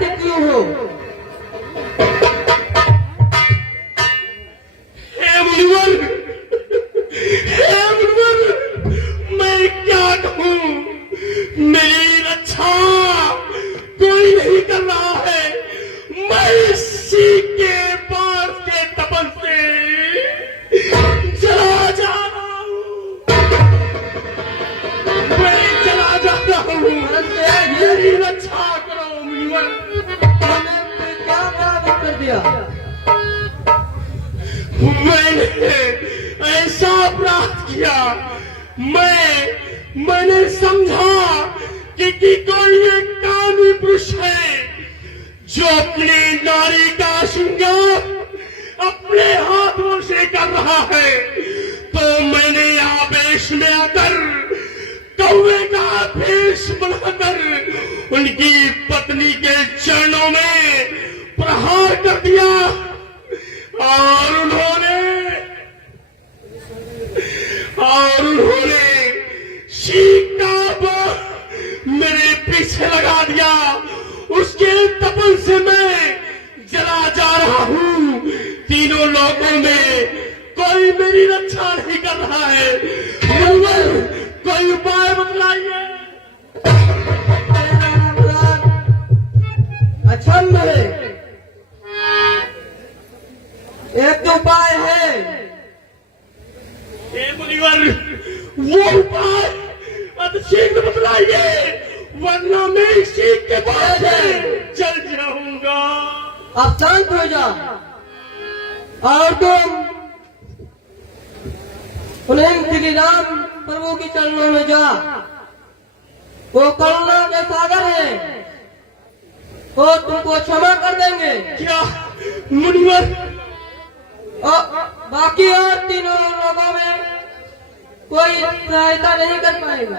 ऐसे क्यों हो? हे मुनिवर, हे मुनिवर, मैं क्या कहूँ? मेरी रक्षा कोई नहीं कर रहा है। मैं सीख के बाढ़ के तपन से चला जा रहा हूँ। मैं चला जा रहा हूँ। मेरी रक्षा करो मुनिवर। तुमने क्या अपराध कर दिया? मैंने ऐसा अपराध किया। मैंने समझा कि कोई एक कामी पुरुष है जो अपनी नारी का श्रृंगार अपने हाथों से कर रहा है। तो मैंने आवेश में आकर कौवे का भेष बनाकर उनकी पत्नी के चरणों में प्रहार कर दिया और उन्होंने शीख का मेरे पीछे लगा दिया। उसके तपन से मैं जला जा रहा हूँ। तीनों लोगों में कोई मेरी रक्षा नहीं कर रहा है। मुनिवर, कोई उपाय बतलाइए। अछम है, एक उपाय है। हे मुनिवर, वो उपाय शीघ्र बतलाइए, वरना मैं इसी के बाद चल जाऊंगा। अब शांत हो जा और तुम उन्हें श्री राम प्रभु के चरणों में जा। वो करुणा के सागर है, वो तुमको क्षमा कर देंगे। क्या मुनिवर? और बाकी और तीनों लोगों में कोई सहायता नहीं कर पाएगा।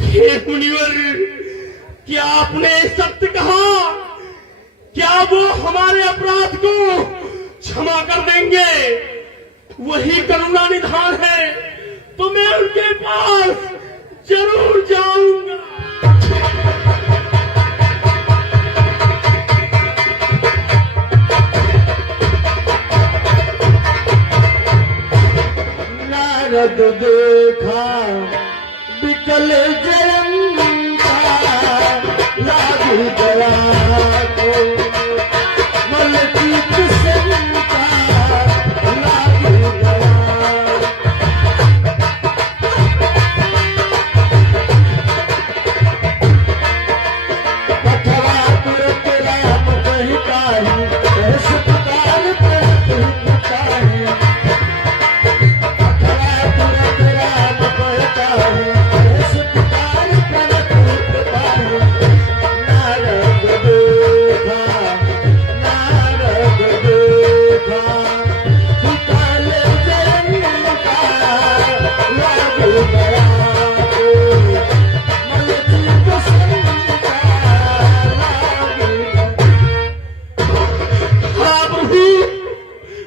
हे मुनिवर, क्या आपने सत्य कहा? क्या वो हमारे अपराध को क्षमा कर देंगे? वही करुणा निधान है, तो मैं उनके पास जरूर जाऊंगा। नारद देखा विकल जयंता, लागू गया को मल की प्रसन्नता, लागू गया। पथरा तुरत राम कही काही, ऐस पुकार तुरत ही पुकारे।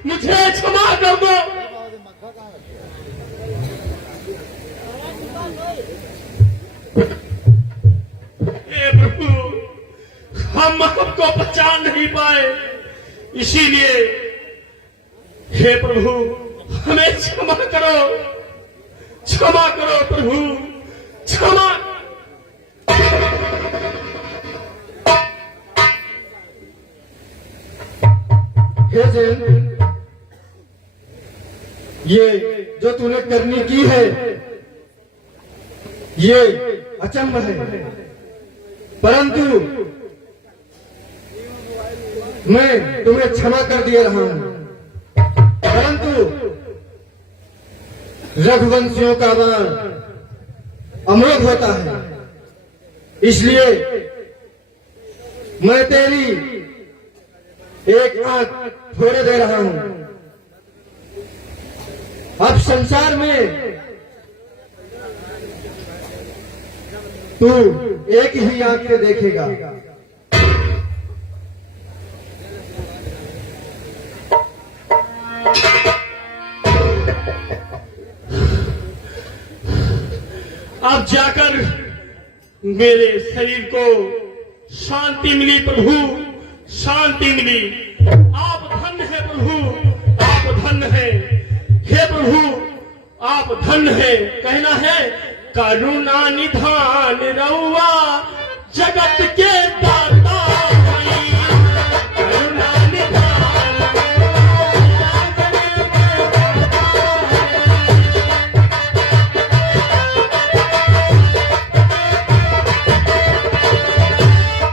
मुझे क्षमा कर दो। हे प्रभु, हम आपको पहचान नहीं पाए, इसीलिए हे प्रभु हमें क्षमा करो। क्षमा करो प्रभु, क्षमा। हे जैन, ये जो तूने करनी की है ये अचंभ है, परंतु मैं तुम्हें क्षमा कर दे रहा हूं। परंतु रघुवंशियों का बाण अमृत होता है, इसलिए मैं तेरी एक आंख छोड़ दे रहा हूं। अब संसार में तू एक ही आंख से देखेगा। अब जाकर मेरे शरीर को शांति मिली प्रभु, शांति मिली। आप धन्य है प्रभु, आप धन्य है। हे प्रभु आप धन्य है। कहना है करुणा निधान रउआ जगत के दाता हई। करुणा निधान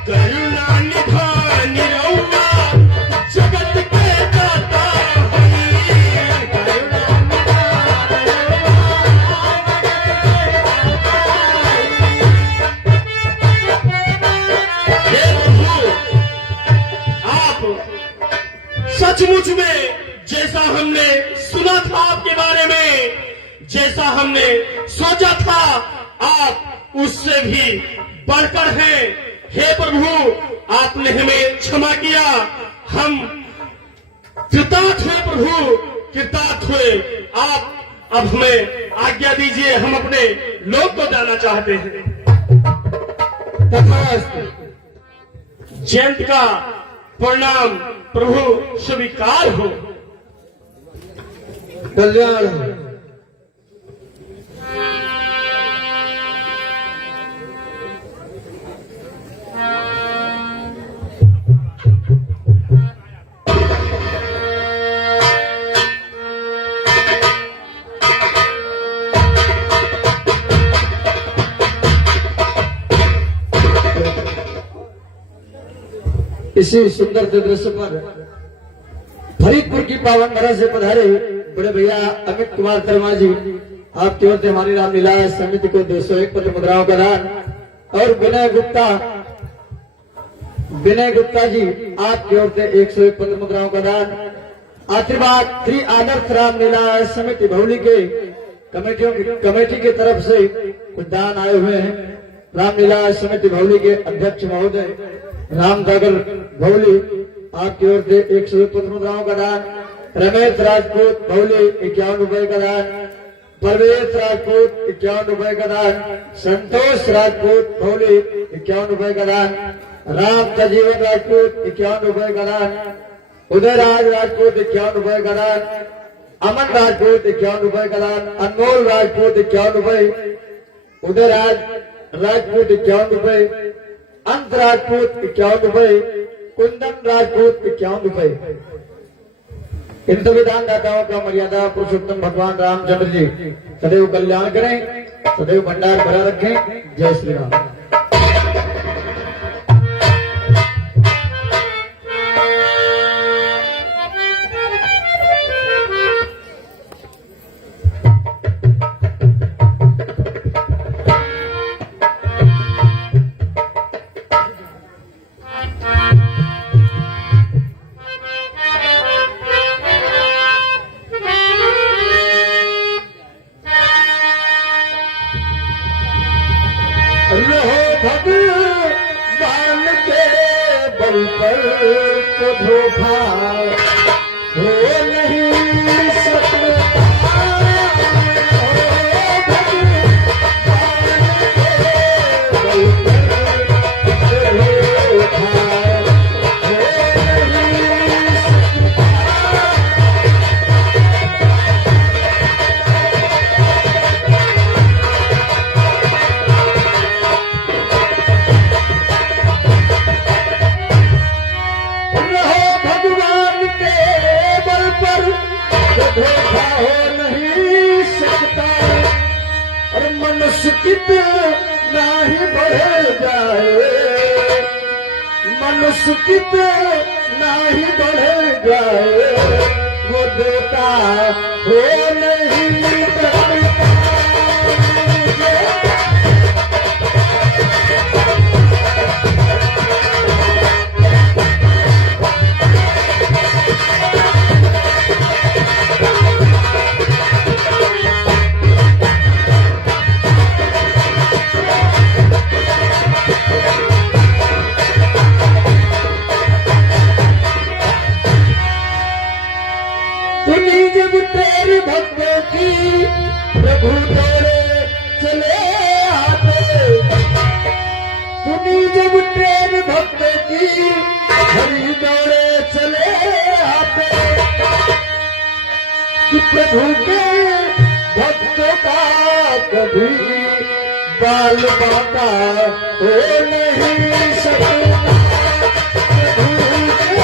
करुणा निधान रउआ जगत के दाता हई। करुणा सचमुच में जैसा हमने सुना था आपके बारे में, जैसा हमने सोचा था, आप उससे भी बढ़कर हैं। हे प्रभु आपने हमें क्षमा किया, हम कृतार्थ हुए प्रभु, कृतार्थ हुए। आप अब हमें आज्ञा दीजिए, हम अपने लोक को जाना चाहते हैं। तथास्तु। जयंत का प्रणाम प्रभु स्वीकार हो। कल्याण हो। इसी सुंदर से दृश्य पर फरीदपुर की पावन धरा से पधारे बड़े भैया अमित कुमार शर्मा जी, आपकी ओर से हमारी रामलीला समिति को 201 पत्र मुद्राओं का दान, और विनय गुप्ता जी आपकी ओर से 101 पत्र मुद्राओं का दान। आशीर्वाद श्री आदर्श रामलीला समिति भौली के कमेटी की तरफ से कुछ दान आए हुए हैं। रामलीला समिति भौली के अध्यक्ष महोदय राम सागर भौली आपकी ओर से 101 पत्र मुद्राओं का दान। रमेश राजपूत भौली 51 रुपए का दान। परवेश राजपूत 51 रुपए का दान। संतोष राजपूत भौली 51 रुपए का दान। राम सजीवन राजपूत 51 रुपए का दान। उदयराज राजपूत 51 रुपए का दान। अमन राजपूत 51 रुपए का दान। अनमोल राजपूत 51 रुपए। उदयराज राजपूत 51 रुपए। अंत राजपूत 51 रुपए। कुंदन राजपूत 51 रुपए। इन सभी दानदाताओं का मर्यादा पुरुषोत्तम भगवान रामचंद्र जी सदैव कल्याण करें, सदैव भंडार भरा रखें। जय श्री राम। भगवान के बल पर तो धोखा हो नहीं सकता। धोखा हो नहीं सकता। और मनुष्य कितना ही बढ़ जाए, मनुष्य कितना ही बढ़ जाए, वो देवता हो नहीं सकता। जब तेरे भक्तों की प्रभु तेरे चले आते, सुनी जब तेरे भक्त की हरि दौड़े चले आते कि प्रभु के भक्तों का कभी बाल बाका हो नहीं सकता। प्रभु के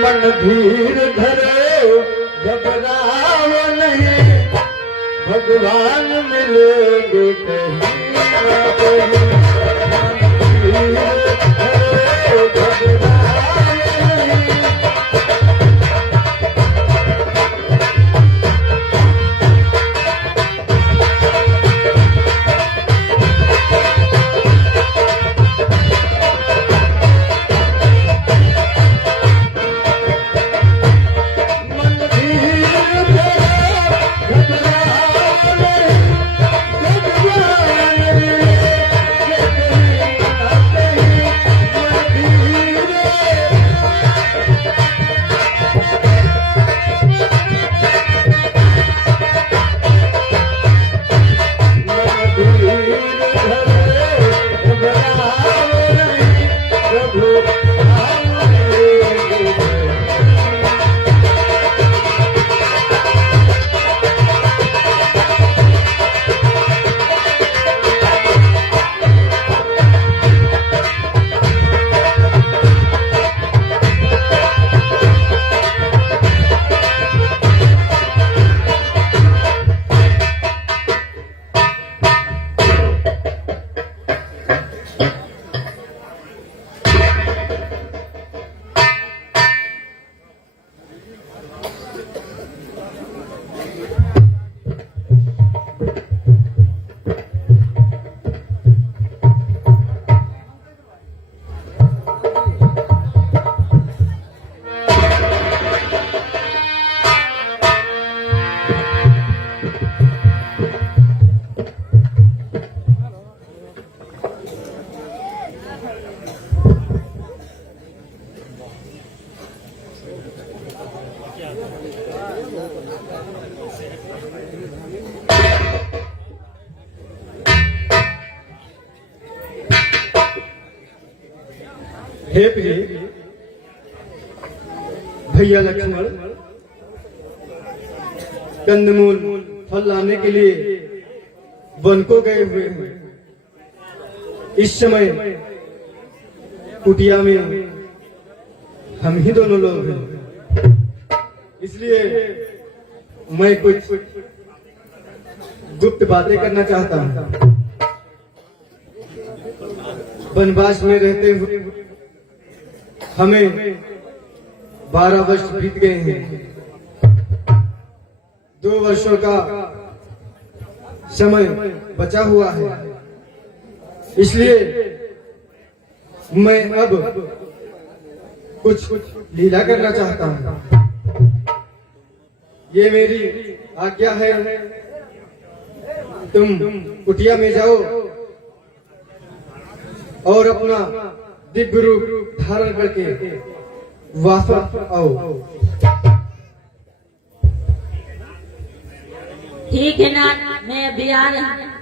मन धीर धरो घबराओ नहीं, भगवान मिलेंगे कहीं ना कहीं। मन धीर धरो घबराओ नहीं, हे प्रिय भैया लक्ष्मण, कंदमूल फल लाने के लिए वन को गए हुए हैं। इस समय कुटिया में हम ही दोनों लोग हैं, इसलिए मैं कुछ गुप्त बातें करना चाहता हूँ। वनवास में रहते हुए हमें 12 वर्ष बीत गए हैं। 2 वर्षों का समय बचा हुआ है, इसलिए मैं अब कुछ लीला करना चाहता हूँ। ये मेरी आज्ञा है। तुम कुटिया में जाओ और अपना दिव्य रूप धारण करके वापस आओ। ठीक है नाथ, मैं अभी आ रही हूँ।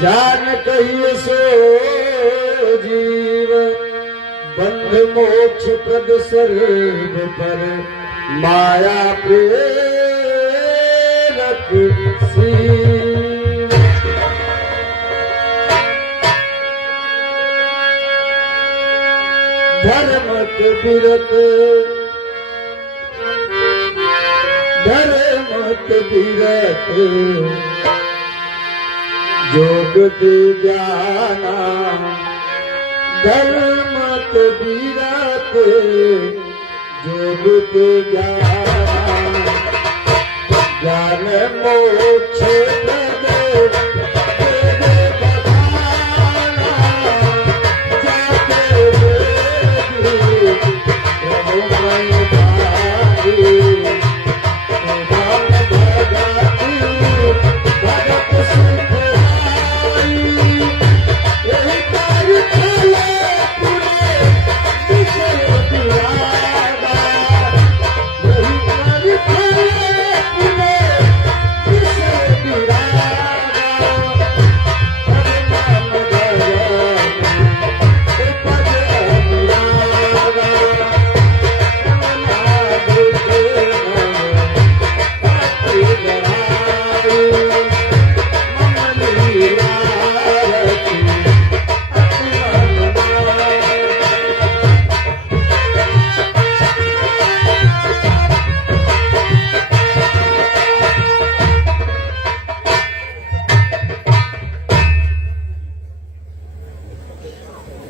जान कहिए सो जीव बंध मोक्ष प्रद सर्व पर माया प्रेरक सीव। धर्मक विरत धर्मत विरत योग ज्ञाना धर्मत विरत योग ज्ञाना ज्ञान मोक्ष प्रद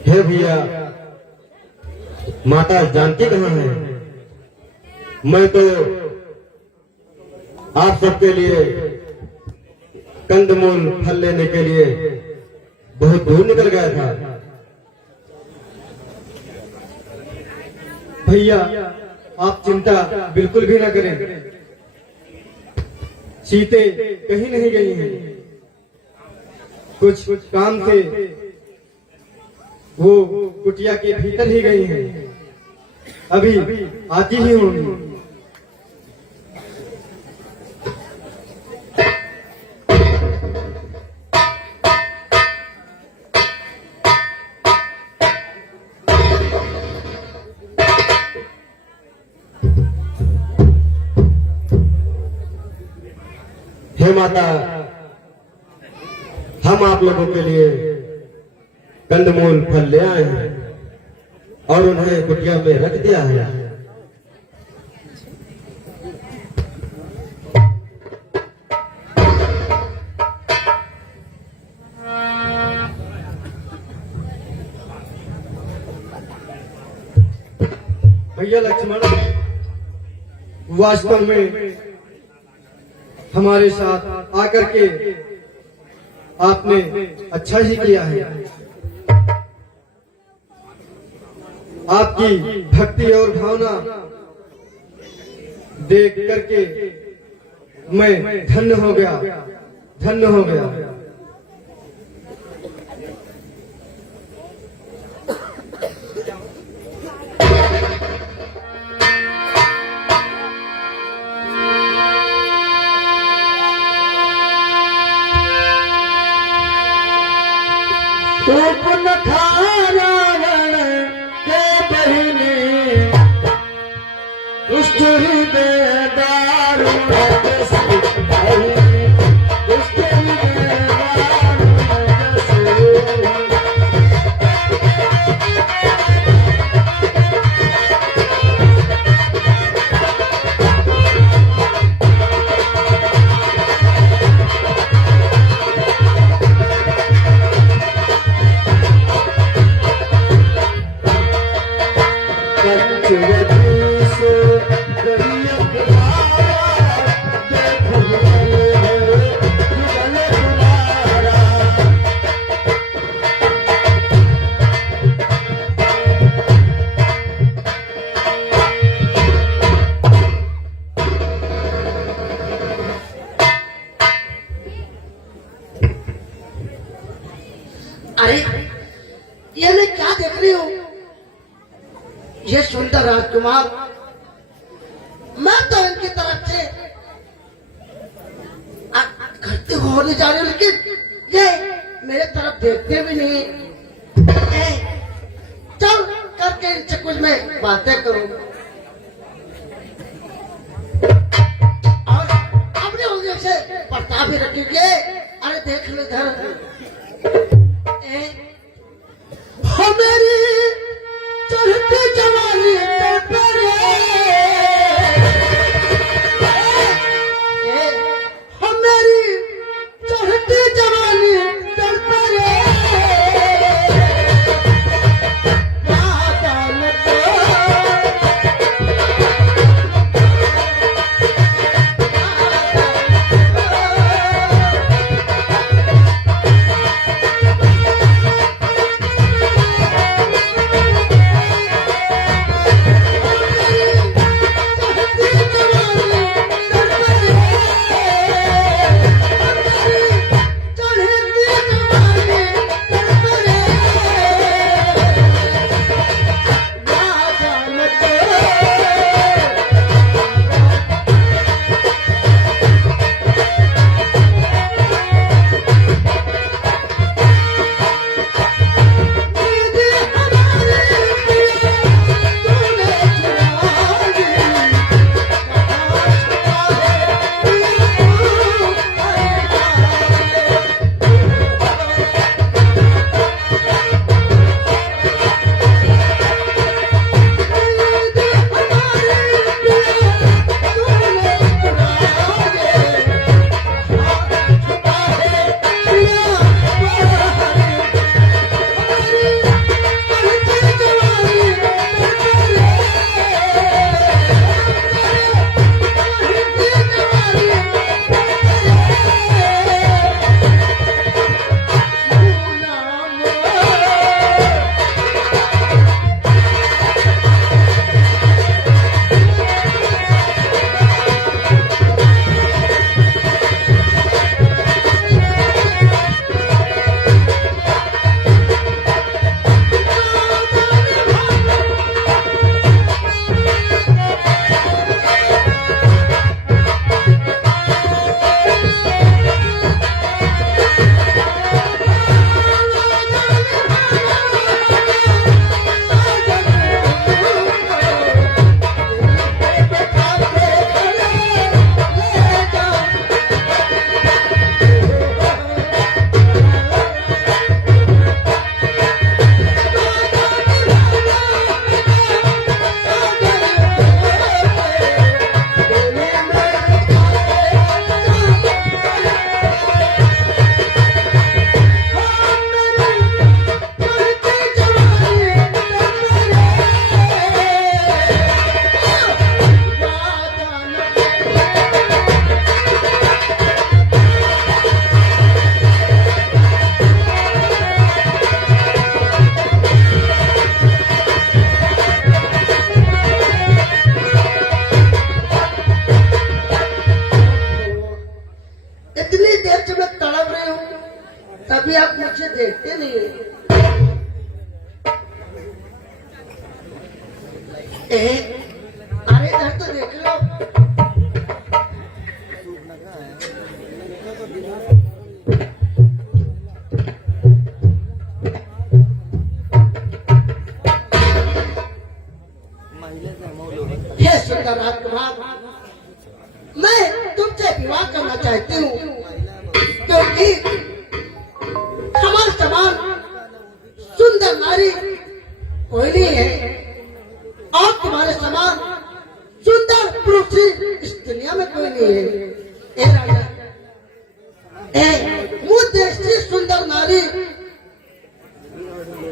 हे भैया, माता जानकी कहाँ है? मैं तो आप सबके लिए कंदमूल फल लेने के लिए बहुत दूर निकल गया था। भैया आप चिंता बिल्कुल भी न करें, सीते कहीं नहीं गई हैं। कुछ काम से वो कुटिया के भीतर ही गई हैं, अभी आती ही होंगी। हे माता, हम आप लोगों के लिए कंदमूल फल ले आए हैं और उन्हें कुटिया में रख दिया है। भैया लक्ष्मण, वास्तव में हमारे साथ आकर के आपने अच्छा ही किया है। आपकी भक्ति और भावना देख करके मैं धन्य हो गया, धन्य हो गया। दुष्ट हृदय दारुण जैसे दुष्ट हृदय अरे ये मैं क्या देख रही हूँ? ये सुंदर राजकुमार, मैं तो इनकी तरफ से घर हो नहीं जा रही, लेकिन ये मेरे तरफ देखते भी नहीं। चल करके इनसे कुछ मैं बातें करूं और अपने उंगलियों से बर्ताव भी रखिए। अरे देख लो इधर, हो मेरी चढ़ती जवानी पर हो मेरी चढ़ती जवानी पर तभी आप मुझे देखते नहीं है। अरे इधर तो देख लो। हे सुंदर राजकुमार, मैं तुमसे विवाह करना चाहती हूँ, क्योंकि हमारे समान सुंदर नारी कोई नहीं है और तुम्हारे समान सुंदर पुरुष इस दुनिया में कोई नहीं है। ए राजा, मुझ जैसी सुंदर नारी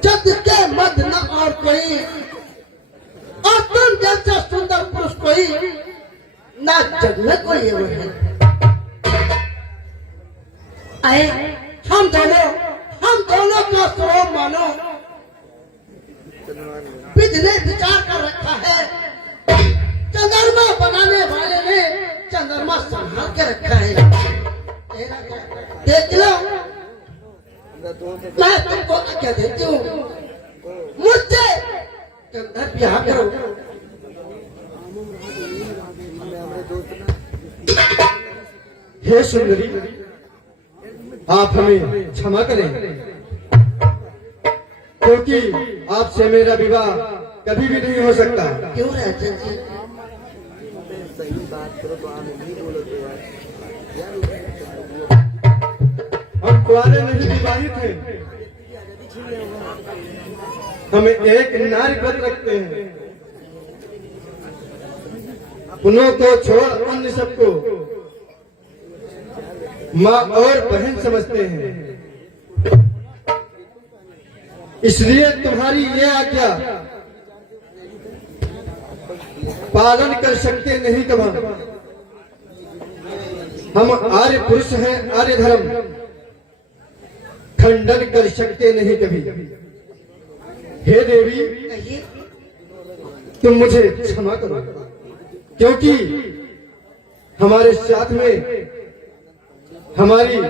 जग के मध्य न और कोई, और तुम जैसा सुंदर पुरुष कोई ना जग में कोई है। आए हम दोनों का स्वरूप मानो विधि ने विचार कर रखा है। चंद्रमा बनाने वाले ने चंद्रमा संभाल के रखा है। देख लो, मैं तुमको आज्ञा देती हूँ, मुझसे चंद्र ब्याह करो। हे सुंदरी, आप हमें क्षमा करें, क्योंकि आपसे मेरा विवाह कभी भी नहीं हो सकता। क्यों राजन जी? हम कुआरे नहीं विवाहित हैं, हम एक नारी व्रत रखते हैं, उन्हों को छोड़ अन्य सबको माँ और बहन समझते हैं। इसलिए तुम्हारी ये आज्ञा पालन कर सकते नहीं कभी। हम आर्य पुरुष हैं, आर्य धर्म खंडन कर सकते नहीं कभी। हे देवी, कहिए। तुम मुझे क्षमा करो, क्योंकि हमारे साथ में हमारी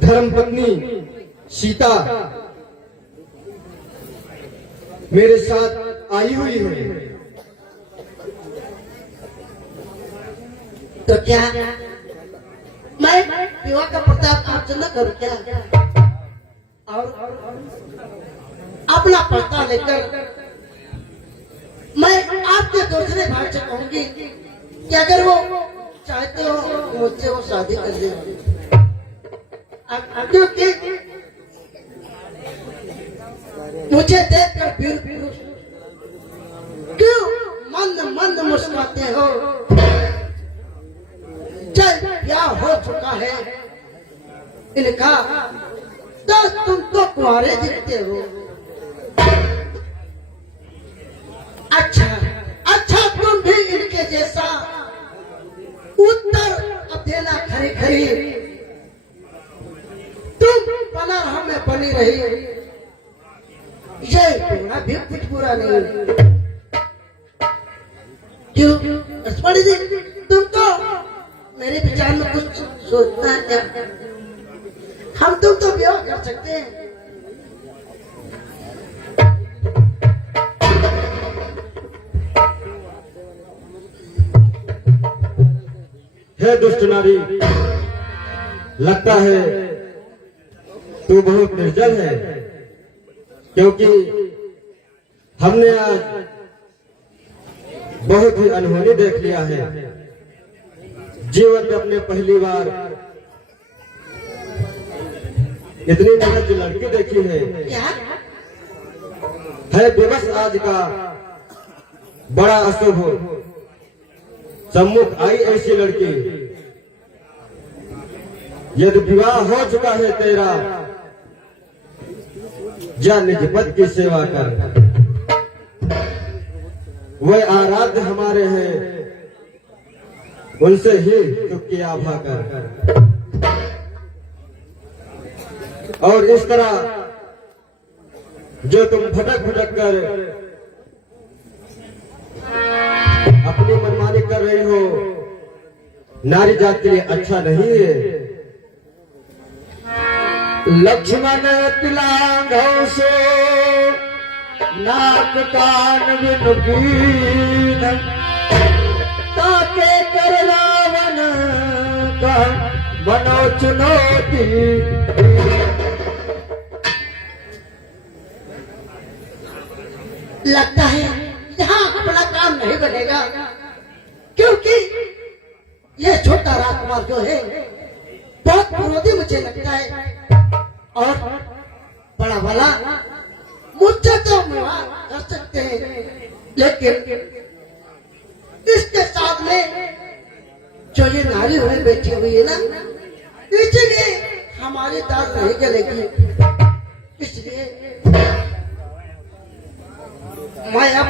धर्म पत्नी सीता मेरे साथ आई हुई है। तो क्या मैं विवाह का प्रताप अर्चना करूं क्या? और अपना पर्दा लेकर मैं आपके दूसरे भाई से कहूंगी कि अगर वो चाहते हो मुझसे वो शादी कर ले, क्योंकि मुझे देखकर वीर पुरुष क्यों मंद मंद मुस्कुराते हो? जब क्या हो चुका है इनका, तो तुम तो कुंवारे दिखते हो। अच्छा अच्छा, तुम भी इनके जैसा उत्तर अब देना खरी खरी, तुम बना हमें बनी रही, ये पूरा भी कुछ बुरा नहीं। क्यों लक्ष्मण जी, तुम तो मेरे विचार में कुछ सोचना है क्या? हम तुम तो विवाह कर सकते हैं। हे दुष्ट नारी, लगता है तू बहुत निर्जल है, क्योंकि हमने आज बहुत ही अनहोनी देख लिया है। जीवन में अपने पहली बार इतनी निर्लज लड़की देखी है। क्या है दिवस आज का बड़ा अशुभ, सम्मुख आई ऐसी लड़की। यदि विवाह हो चुका है तेरा, जा निज पद की सेवा कर, वह आराध्य हमारे हैं, उनसे ही सुख की आभा कर। और इस तरह जो तुम भटक भटक कर अपनी मनमानी कर रही हो, नारी जाति के लिए अच्छा नहीं है। लक्ष्मण तिलांघों से नाक कान विनुकीन, ताके कर रावण का बनो चुनौती। लगता है यहाँ अपना काम नहीं बनेगा, क्योंकि ये छोटा राजकुमार जो है बहुत क्रोधी मुझे लगता है, और बड़ा भला मुझसे तो विवाह कर सकते हैं, लेकिन इसके साथ में जो ये नारी हुई बैठी हुई है ना, इसलिए हमारी दाद नहीं गलेगी। इसलिए मैं अब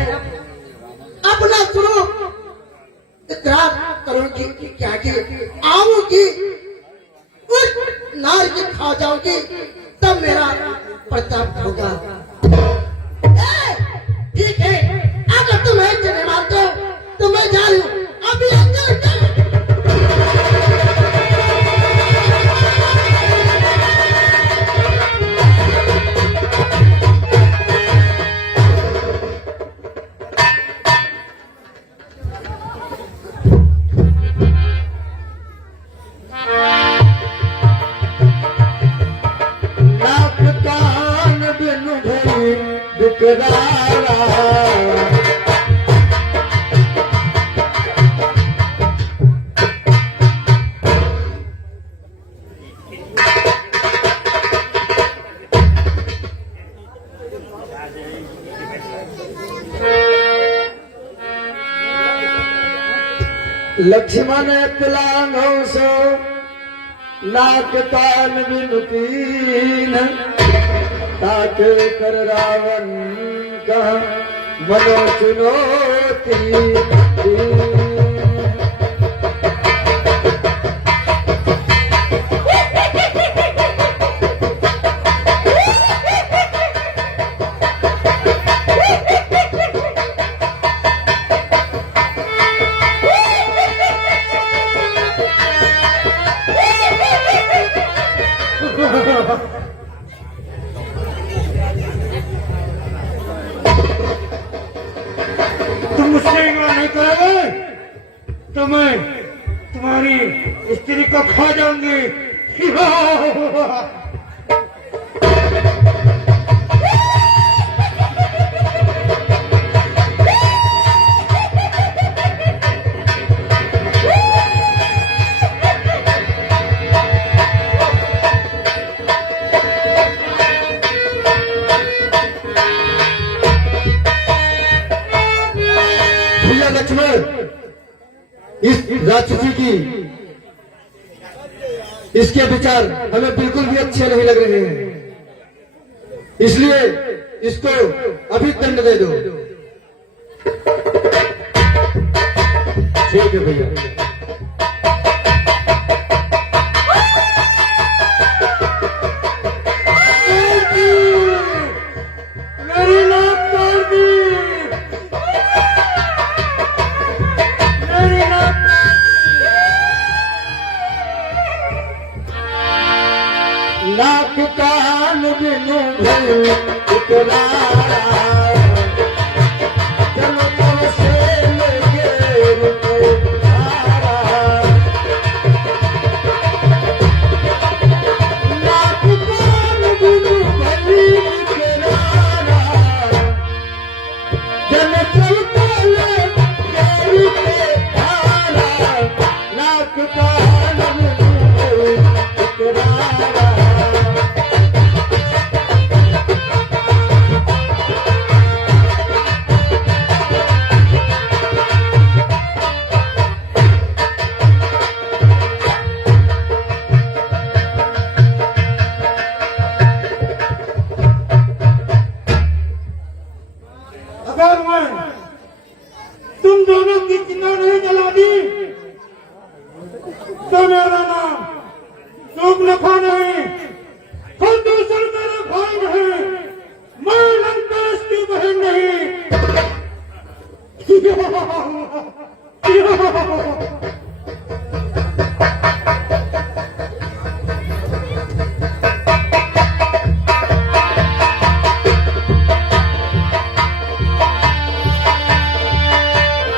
अपना स्वरूप इकरार करूंगी कि क्या कि आऊंगी, उस नार के खा जाऊंगी, तब मेरा प्रताप होगा। ठीक है, अगर तुम ऐसे नहीं मानते हो तो मैं जा रही हूँ अभी अंदर। लक्ष्मण तुलांगों सो नाक कान बिनुकीन ताके कर रावण का मनो चुनौती तुम मुझसे इग्नोर नहीं करोगे तो मैं तुम्हारी स्त्री को खा जाऊंगी। भैया लक्ष्मण, इस राक्षसी की इसके विचार हमें बिल्कुल भी अच्छे नहीं लग रहे हैं, इसलिए इसको अभी दंड दे दो। ठीक है भैया। मेरी नाक तोड़ दी, मेरी नाक नाक कान बिनु भय इकरारा, चलो तब से लेके रुको धारा। नाक कान बिनु भय इकरारा, चलो चलते लेके रुको धारा। नाक कान बिनु भय इकरारा। अगर मैं तुम दोनों की चिता नहीं जला दी तो मेरा नाम सूर्पनखा नहीं, खरदूषण मेरा भाई नहीं, मैं लंकेश की बहन नहीं।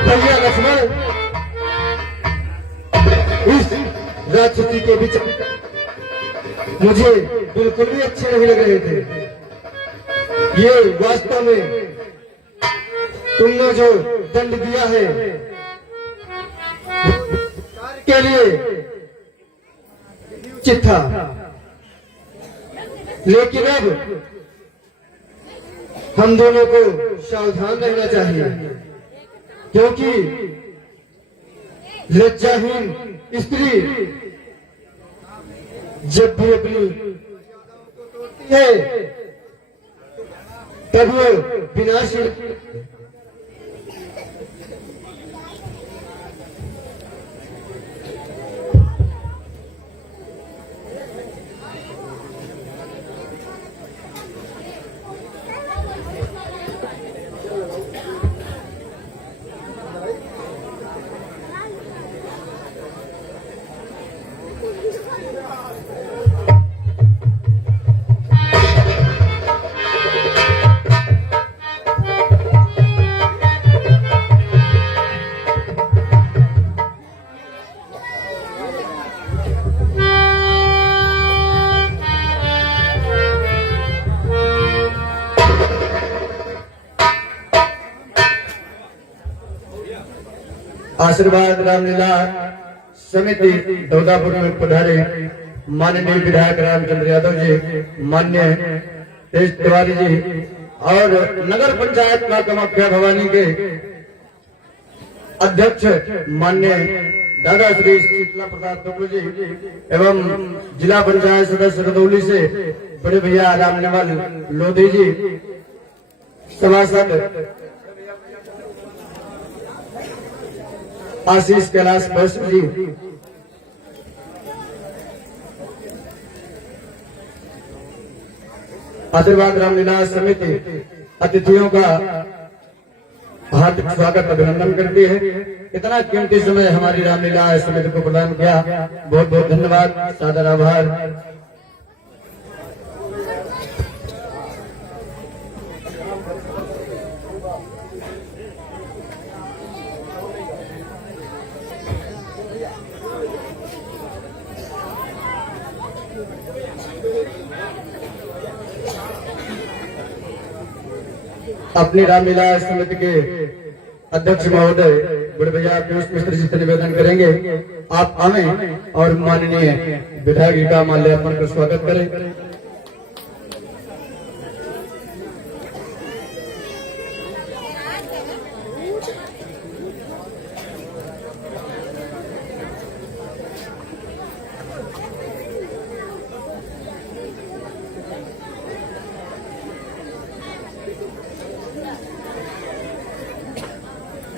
भैया लक्ष्मण, इस राक्षसी के विचार मुझे बिल्कुल भी अच्छे नहीं लग रहे थे। ये वास्तव में तुमने जो दंड दिया है के लिए उचित था, लेकिन अब हम दोनों को सावधान रहना चाहिए, क्योंकि लज्जाहीन स्त्री जब भी अपनी है तब वो विनाशी। आशीर्वाद रामलीला समिति दौदापुर में पधारे माननीय विधायक रामचंद्र यादव जी, माननीय तेज तिवारी जी और नगर पंचायत कामाख्या भवानी के अध्यक्ष माननीय दादा श्री शीतला प्रसाद टोकू जी एवं जिला पंचायत सदस्य रदौली से बड़े भैया रामनेवाल लोधी जी, सभासद आशीष कैलाश बैश्य जी, आशीर्वाद रामलीला समिति अतिथियों का हार्दिक स्वागत अभिनंदन करती है। इतना कीमती समय हमारी रामलीला समिति को प्रदान किया, बहुत बहुत धन्यवाद, सादर आभार। अपनी रामलीला समिति के अध्यक्ष महोदय बड़े भैया पीयूष मिश्र जी से निवेदन करेंगे, आप आवें और माननीय विधायक जी का माल्यार्पण कर स्वागत करें।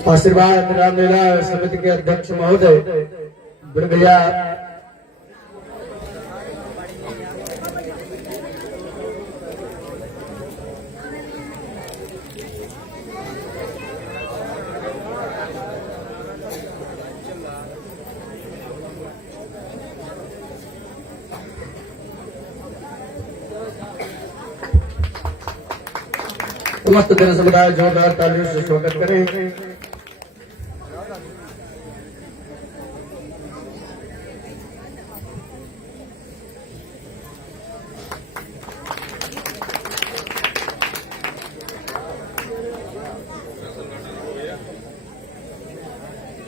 आशीर्वाद रामलीला समिति के अध्यक्ष महोदय बड़े भैया समस्त जन समुदाय जोरदार तालियों से स्वागत करें।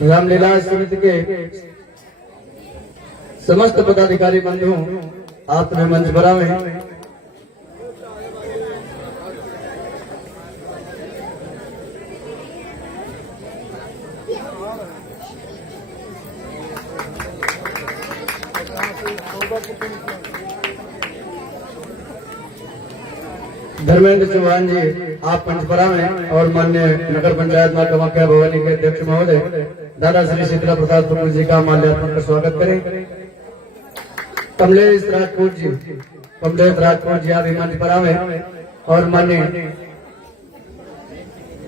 रामलीला समिति के समस्त पदाधिकारी बंधु आप में मंच भरा में धर्मेंद्र चौहान जी आप पंचपरा में और माननीय नगर पंचायत मां कामाख्या भवानी के अध्यक्ष महोदय दादा श्री शीतला प्रसाद टोकू जी का माल्यार्पण कर स्वागत करें। कमलेश राजपूत जी आप मंचपरा में और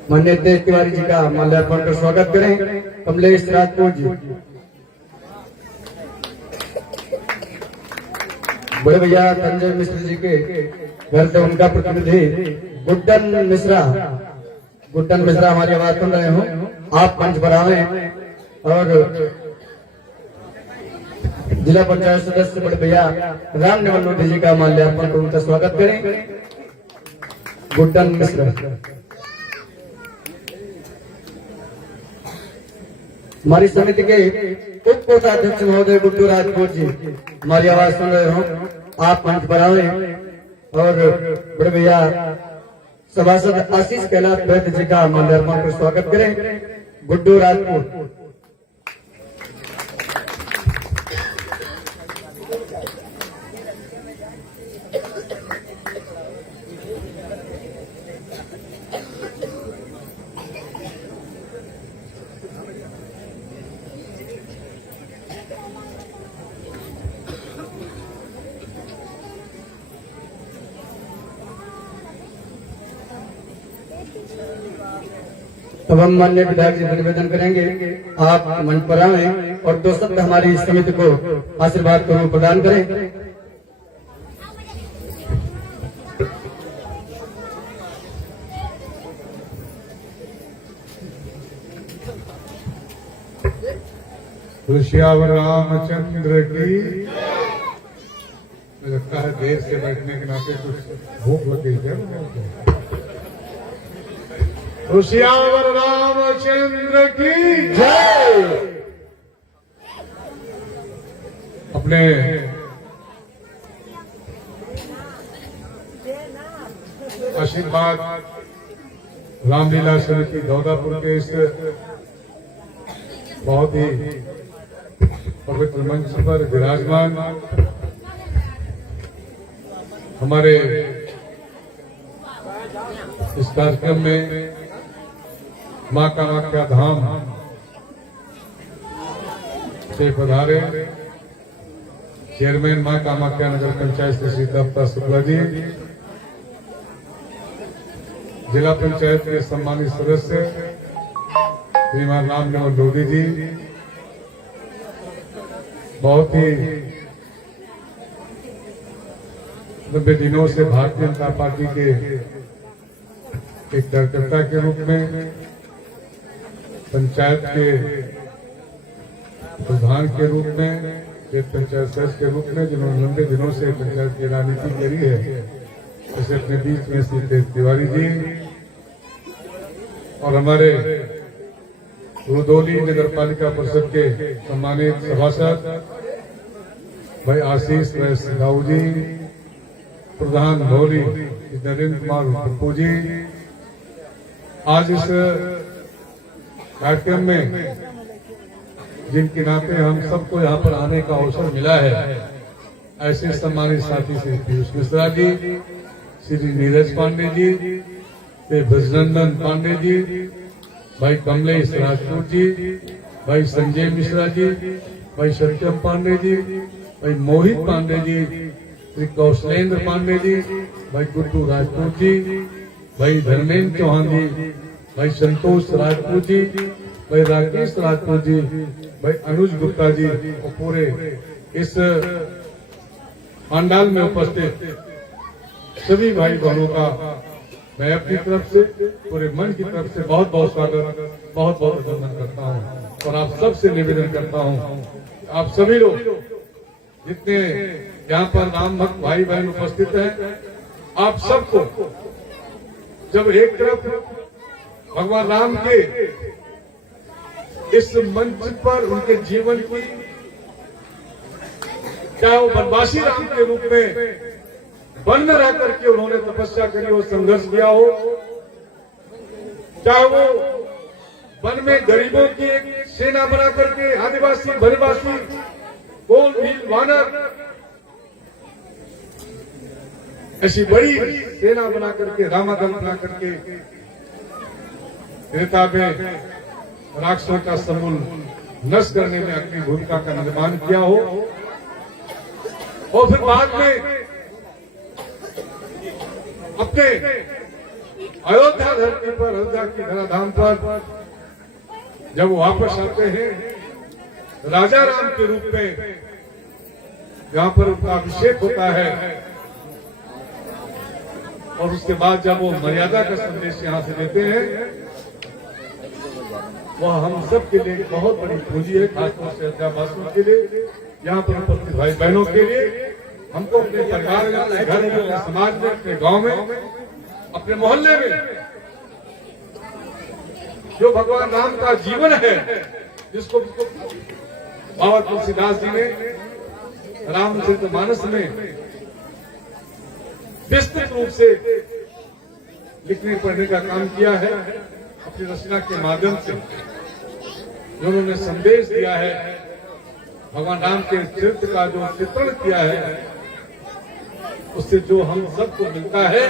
माननीय तेज तिवारी जी का माल्यार्पण कर स्वागत करें। कमलेश राजपूत जी, बड़े भैया संजय मिश्र जी के घर से उनका प्रतिनिधि गुड्डन मिश्रा हमारी आवाज सुन रहे हो, आप मंच पर आवे और जिला पंचायत सदस्य बड़े भैया रामनेवाल लोधी जी का माल्यार्पण कर उनका स्वागत करें। गुड्डन मिश्रा, हमारी समिति के उप कोषाध्यक्ष महोदय गुड्डू राजपूत जी हमारी आवाज सुन रहे हो, आप मंच पर आवे और बड़े भैया सभासद आशीष कैलाश बैश्य जी का माल्यार्पण कर स्वागत करें। गुड्डू राजपूत, अब हम माननीय विधायक जी से निवेदन करेंगे, आप मंच पर आएं और दो शब्द हमारी समिति को आशीर्वाद को प्रदान करें। श्यावर रामचंद्र की। मुझे लगता है देर से बैठने के नाते कुछ भूख लगी है। श्यावर रामचंद्र की जय। अपने आशीर्वाद रामलीला समिति दौदापुर के इस बहुत ही पवित्र मंच पर विराजमान हमारे इस कार्यक्रम में मां कामाख्या धाम से पधारे चेयरमैन मां कामाख्या नगर पंचायत श्री दत्ता शुक्ला जी, जिला पंचायत के सम्मानित सदस्य श्रीमान रामनिवास लोधी जी, बहुत ही 90 दिनों से भारतीय जनता पार्टी के एक कार्यकर्ता के रूप में, पंचायत के प्रधान के रूप में, एक पंचायत सदस्य के रूप में, जिन्होंने लंबे दिनों से पंचायत की राजनीति करी है, जैसे अपने बीच में श्री तेज तिवारी जी और हमारे रुदौली नगर पालिका परिषद के सम्मानित सभासद भाई आशीष भाई सिंघाऊ जी, प्रधान भौली नरेंद्र कुमार पप्पू जी, आज इस कार्यक्रम में जिनके नाते हम सबको यहाँ पर आने का अवसर मिला है, ऐसे सम्मानित साथी श्री पीयूष मिश्रा जी, श्री नीरज पांडे जी, श्री ब्रजनंदन पांडे जी, भाई कमलेश राजपूत जी, भाई संजय मिश्रा जी, भाई सत्यम पांडे जी, भाई मोहित पांडे जी, श्री कौशलेंद्र पांडे जी, भाई गुड्डू राजपूत जी, भाई धर्मेंद्र चौहान जी, भाई संतोष राजपूत जी, भाई राकेश राजपूत जी, भाई अनुज गुप्ता जी और पूरे इस पंडाल में उपस्थित सभी भाई बहनों का मैं अपनी तरफ से, पूरे मन की तरफ से बहुत बहुत स्वागत, बहुत बहुत अभिनंदन करता हूं और आप सबसे निवेदन करता हूं, आप सभी लोग जितने यहाँ पर राम भक्त भाई बहन उपस्थित हैं, आप सबको जब एक तरफ भगवान राम के इस मंच पर उनके जीवन की, चाहे वो वनवासी राम के रूप में वन में रह करके उन्होंने तपस्या करी हो, संघर्ष किया हो, चाहे वो वन में गरीबों की एक सेना बना करके आदिवासी वनवासी गोल भील वानर ऐसी बड़ी सेना बना करके, रामादल बना करके त्रेता में राक्षसों का समूल नष्ट करने में अपनी भूमिका का निर्माण किया हो और फिर बाद में अपने अयोध्या धरती पर, अयोध्या की धराधाम पर जब वापस आते हैं राजा राम के रूप में, जहां पर उनका अभिषेक होता है और उसके बाद जब वो मर्यादा का संदेश यहां से देते हैं, वह हम सब के लिए बहुत बड़ी पूंजी है, खासतौर से अयोध्यावासियों के लिए, यहाँ पर उपस्थित भाई बहनों के लिए। हमको अपने परिवार में, अपने घर में, अपने समाज में, अपने गांव में, अपने मोहल्ले में जो भगवान राम का जीवन है, जिसको बाबा तुलसीदास जी ने रामचरितमानस में विस्तृत रूप से लिखने पढ़ने का काम किया है, अपनी रचना के माध्यम से जो उन्होंने संदेश दिया है, भगवान राम के चरित्र का जो चित्रण किया है, उससे जो हम सबको मिलता है,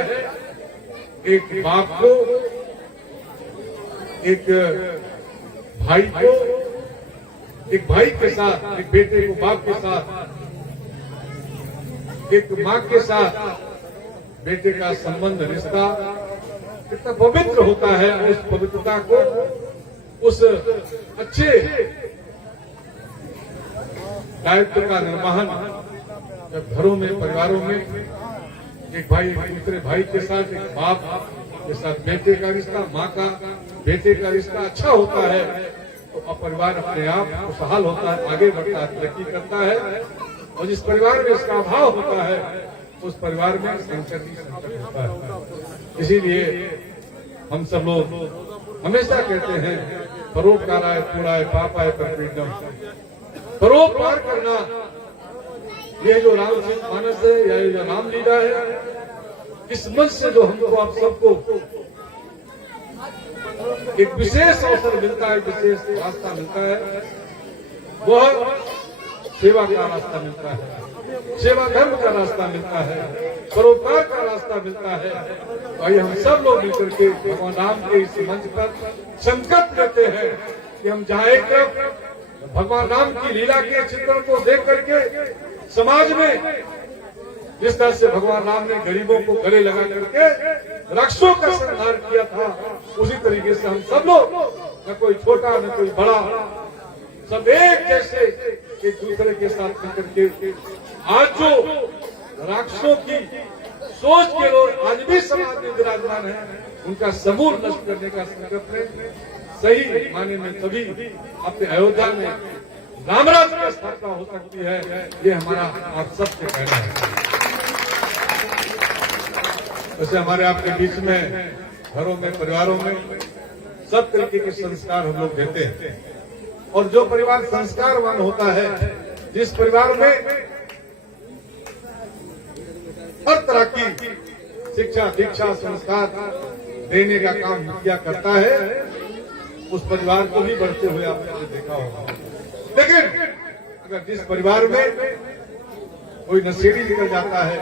एक बाप को, एक भाई को, एक भाई के साथ, एक बेटे को बाप के साथ, एक मां के साथ बेटे का संबंध, रिश्ता कितना पवित्र होता है। उस पवित्रता को, उस अच्छे दायित्व का निर्वहन जब घरों में, परिवारों में एक भाई एक दूसरे भाई के साथ, एक बाप के साथ बेटे का रिश्ता, माँ का बेटे का रिश्ता अच्छा होता है, तो परिवार अपने आप खुशहाल होता है, आगे बढ़ता है, तरक्की करता है। और जिस परिवार में इसका अभाव होता है, उस परिवार में संकट ही संकट होता है। इसीलिए हम सब लोग हमेशा कहते हैं, परोपकाराय पूराय पापाय परपीडनम, परोपकार करना, ये जो रामचरितमानस है या ये जो रामलीला है, इस मंच से जो हमको आप सबको एक विशेष अवसर मिलता है, विशेष रास्ता मिलता है, वह सेवा का रास्ता मिलता है, सेवा धर्म का रास्ता मिलता है, परोपकार का रास्ता मिलता है। भाई हम सब लोग मिलकर के भगवान राम के इस मंच पर संकल्प लेते हैं कि हम जाएंगे भगवान राम की लीला के चित्रण को देख करके समाज में जिस तरह से भगवान राम ने गरीबों को गले लगा करके राक्षसों का संहार किया था, उसी तरीके से हम सब लोग, न कोई छोटा न कोई बड़ा, सब एक जैसे एक दूसरे के साथ मिलकर के आज जो राक्षसों की सोच के लोग आज भी समाज में विराजमान है, उनका समूल नष्ट करने का संकल्प लें। सही माने में तभी अपने अयोध्या में रामराज की स्थापना हो सकती है। ये हमारा आप सबसे कहना है। वैसे हमारे आपके बीच में घरों में, परिवारों में सब तरीके के संस्कार हम लोग देते हैं, और जो परिवार संस्कारवान होता है, जिस परिवार में हर तरह की शिक्षा, दीक्षा, संस्कार देने का काम किया करता है, उस परिवार को भी बढ़ते हुए आपने देखा होगा। लेकिन अगर जिस परिवार में कोई नशेड़ी निकल जाता है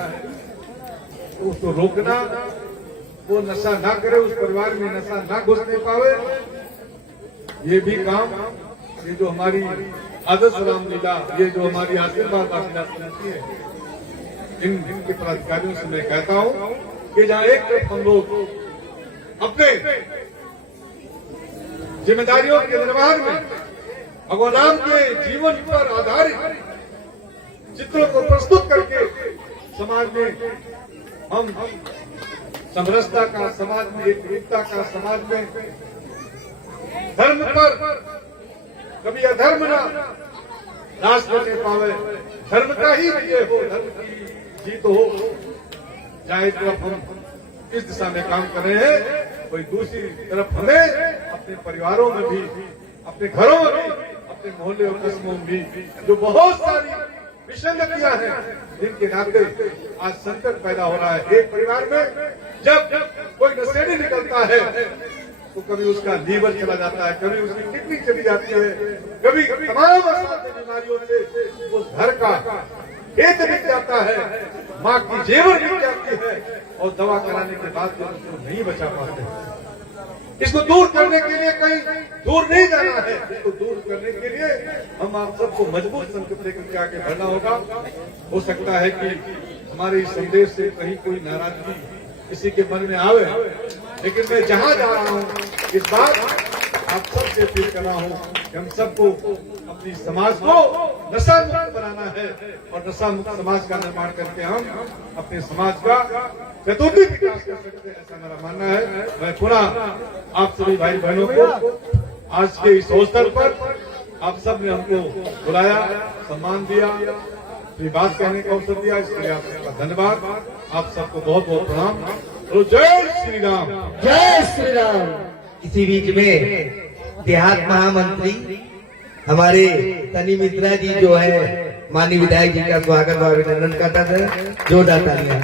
तो उसको रोकना, वो नशा ना करे, उस परिवार में नशा ना घुसने पावे, ये भी काम, ये जो हमारी आदर्श रामलीला, ये जो हमारी आशीर्वाद रामलीला समिति है, इनके पदाधिकारियों से मैं कहता हूं कि जहां एक तरफ हम लोग अपने जिम्मेदारियों के निर्वहन में भगवान राम के जीवन पर आधारित चित्रों को प्रस्तुत करके समाज में हम समरसता का, समाज में एकता का, समाज में धर्म पर कभी अधर्म ना राज करने पावे, धर्म का ही विजय हो, धर्म की जीत हो, चाहे तरफ हम किस दिशा में काम कर रहे हैं, कोई दूसरी तरफ हमें अपने परिवारों में भी, अपने घरों में भी, अपने मोहल्ले और कस्बों में भी जो बहुत सारी विसंगतियां हैं, जिनके नाते आज संकट पैदा हो रहा है। एक परिवार में जब कोई नशेड़ी निकलता है तो कभी उसका लीवर चला जाता है, कभी उसकी किडनी चली जाती है, कभी तमाम असाध्य बीमारियों से उस घर का खेत बिक जाता है, माँ की जेवर बिक जाती है, और दवा कराने के बाद भी उसको नहीं बचा पाते। इसको दूर करने के लिए कहीं दूर नहीं जाना है, इसको दूर करने के लिए हम आप सबको मजबूत संकल्प लेकर के आगे बढ़ना होगा। हो सकता है कि हमारे इस संदेश से कहीं कोई नाराजगी किसी के मन में आवे, लेकिन मैं जहां जा रहा हूं इस बात आप सबसे अपील कर रहा हूं कि हम सबको अपनी समाज को नशा मुक्त बनाना है, और नशा मुक्त समाज का निर्माण करके हम अपने समाज का चतुर्दिक विकास कर सकते हैं, ऐसा मेरा मानना है। मैं पुनः आप सभी भाई बहनों को आज के इस अवसर पर आप सब ने हमको बुलाया, सम्मान दिया, ये बात कहने का अवसर दिया, इसके लिए आप सबका धन्यवाद। आप सबको बहुत बहुत प्रणाम। तो जय श्री राम, जय श्री राम। इसी बीच में देहात महामंत्री हमारे तनी मित्रा जी जो है माननीय विधायक जी का स्वागत और अभिनंदन करता है, जोरदार तालियां।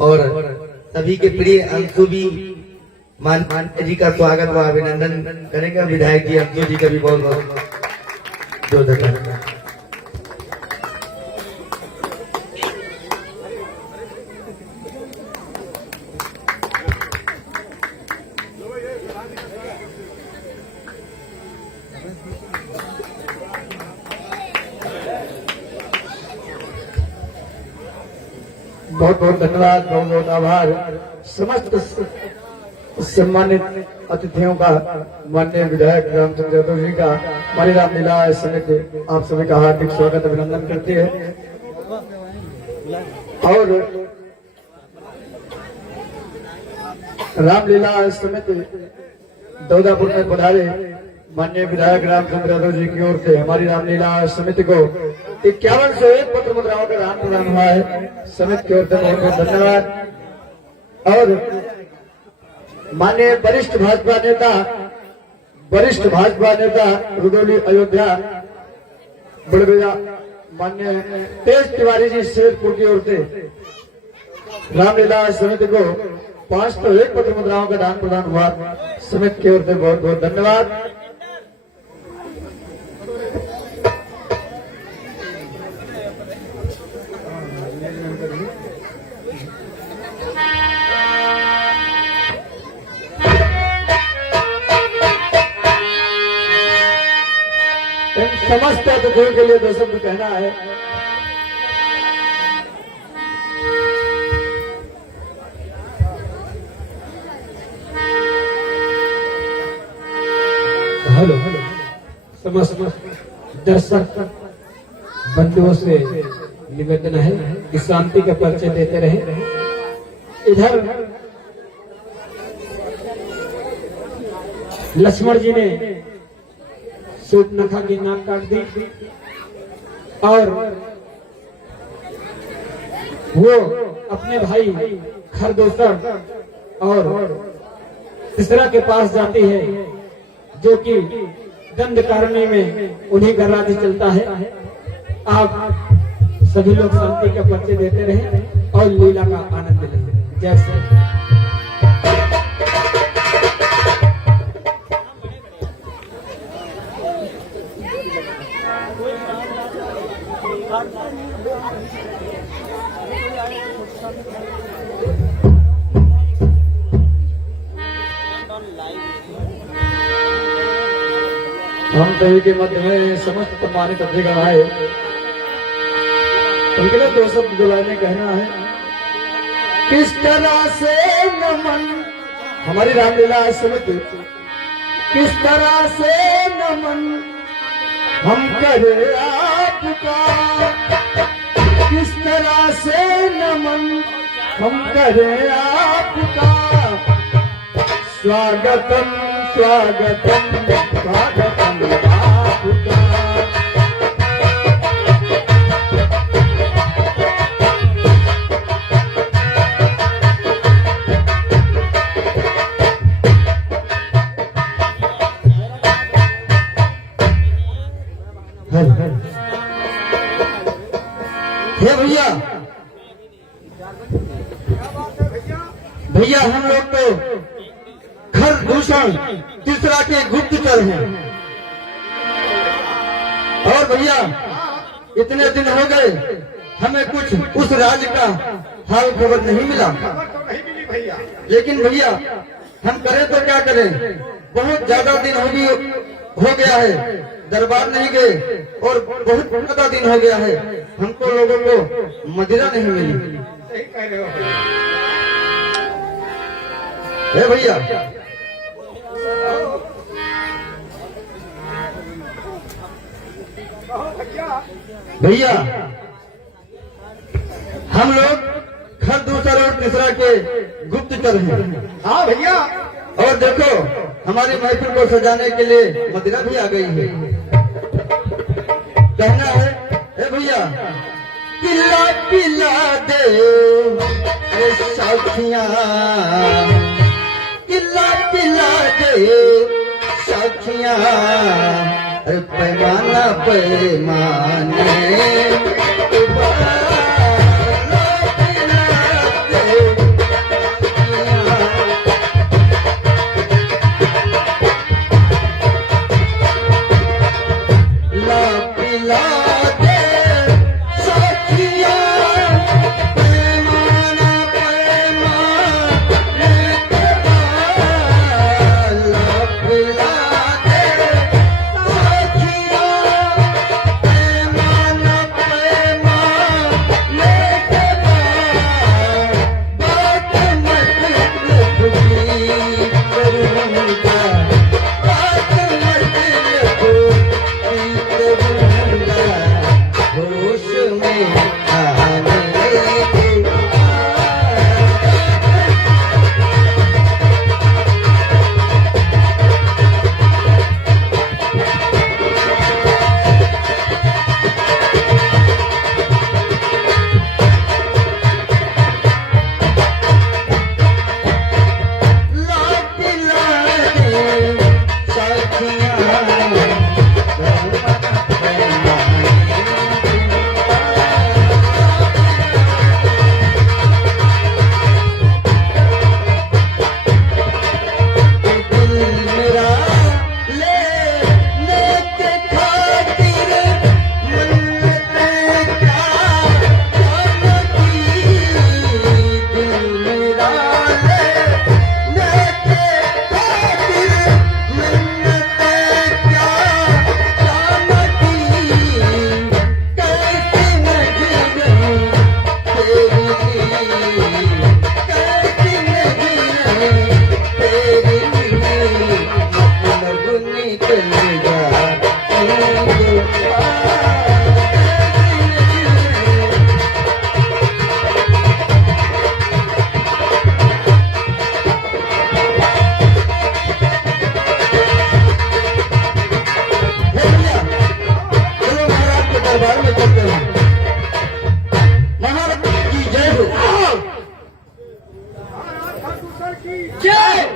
और सभी के प्रिय अंशु भी माननीय जी का स्वागत व अभिनंदन करेंगे। विधायक जी अंशु जी का भी बहुत बहुत जोरदार तालियां। बहुत बहुत धन्यवाद, बहुत बहुत आभार समस्त सम्मानित अतिथियों का, माननीय विधायक रामचंद्र यादव जी का, हमारी रामलीला समिति आप सभी का हार्दिक स्वागत अभिनंदन करती है। और रामलीला समिति दौदापुर में पधारे माननीय विधायक रामचंद्र यादव जी की ओर से हमारी रामलीला समिति को 5101 पत्र मुद्राओं का दान प्रदान हुआ है। समिति की ओर से बहुत बहुत धन्यवाद। और माननीय वरिष्ठ भाजपा नेता रुदौली अयोध्या बड़भैया माननीय तेज तिवारी जी शेरपुर की ओर से रामलीला समिति को 501 पत्र मुद्राओं का दान प्रदान हुआ। समिति की ओर से बहुत बहुत धन्यवाद। इन समस्त अतिथियों के लिए दो शब्द कहना है। हेलो समस्त दर्शक बंधुओं से निवेदन है कि शांति का परिचय देते रहे। इधर लक्ष्मण जी ने सूर्पनखा की नाक काट दी और वो अपने भाई खरदोसर और तीसरा के पास जाती है, जो कि दंडकारण्य में उन्हीं का राज्य चलता है। आप सभी लोग शांति का परिचय देते रहे और लीला का आनंद लें। जय श्री हम सभी के मध्य में समस्त सम्मानित अतिथिगण आए, उनके लिए दो शब्द बुलाने कहना है। किस तरह से नमन हमारी रामलीला समिति, किस तरह से नमन हम करें आपका, किस तरह से नमन हम करें आपका। स्वागतम स्वागतम स्वागतम आपका। हे भैया भैया हम लोग तो खरदूषण तीसरा के गुप्तचर हैं। और भैया इतने दिन हो गए हमें कुछ उस राज्य का हाल खबर नहीं मिला। लेकिन भैया हम करें तो क्या करें, बहुत ज्यादा दिन हो गया है, दरबार नहीं गए और बहुत ज्यादा दिन हो गया है, हमको लोगों को मदिरा नहीं मिली। हे भैया भैया हम लोग खरदूसर और तीसरा के गुप्तचर हैं। हाँ भैया, और देखो हमारी महफिल को सजाने के लिए मदिरा भी आ गई है। कहना है ए भैया, पिला पिला दे अरे साथियां, पिला पिला दे साथियां, अरे पैमाना पैमाने जय।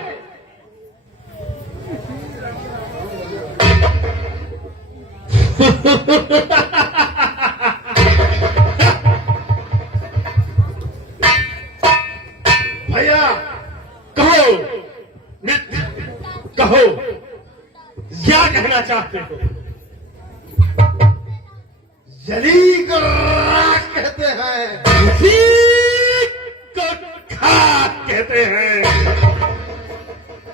भैया कहो, मित्र कहो, क्या कहना चाहते हो? जली को राख कहते हैं, उसी को खाक कहते हैं।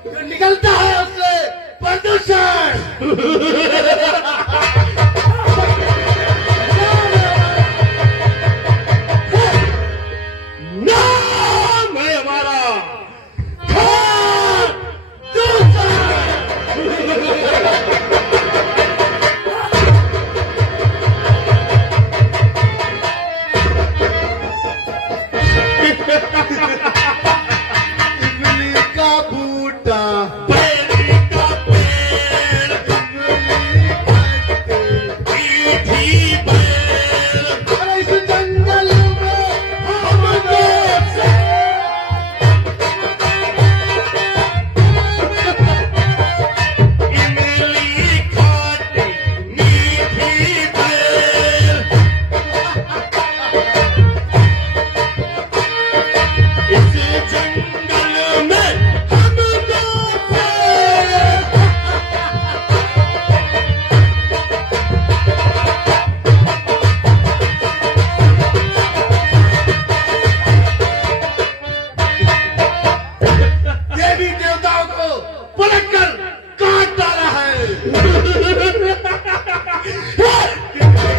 जो निकलता है उससे प्रदूषण। नाम है हमारा खाक दूषण। इमली का बूटा, बेरी का पेड़, मीठी बेल, और इस जंगल में हम दोस्त इमली खाटी मीठी बेल। इस जंगल में हम दोस्त देवी देवताओं को पलटकर काट डाला है।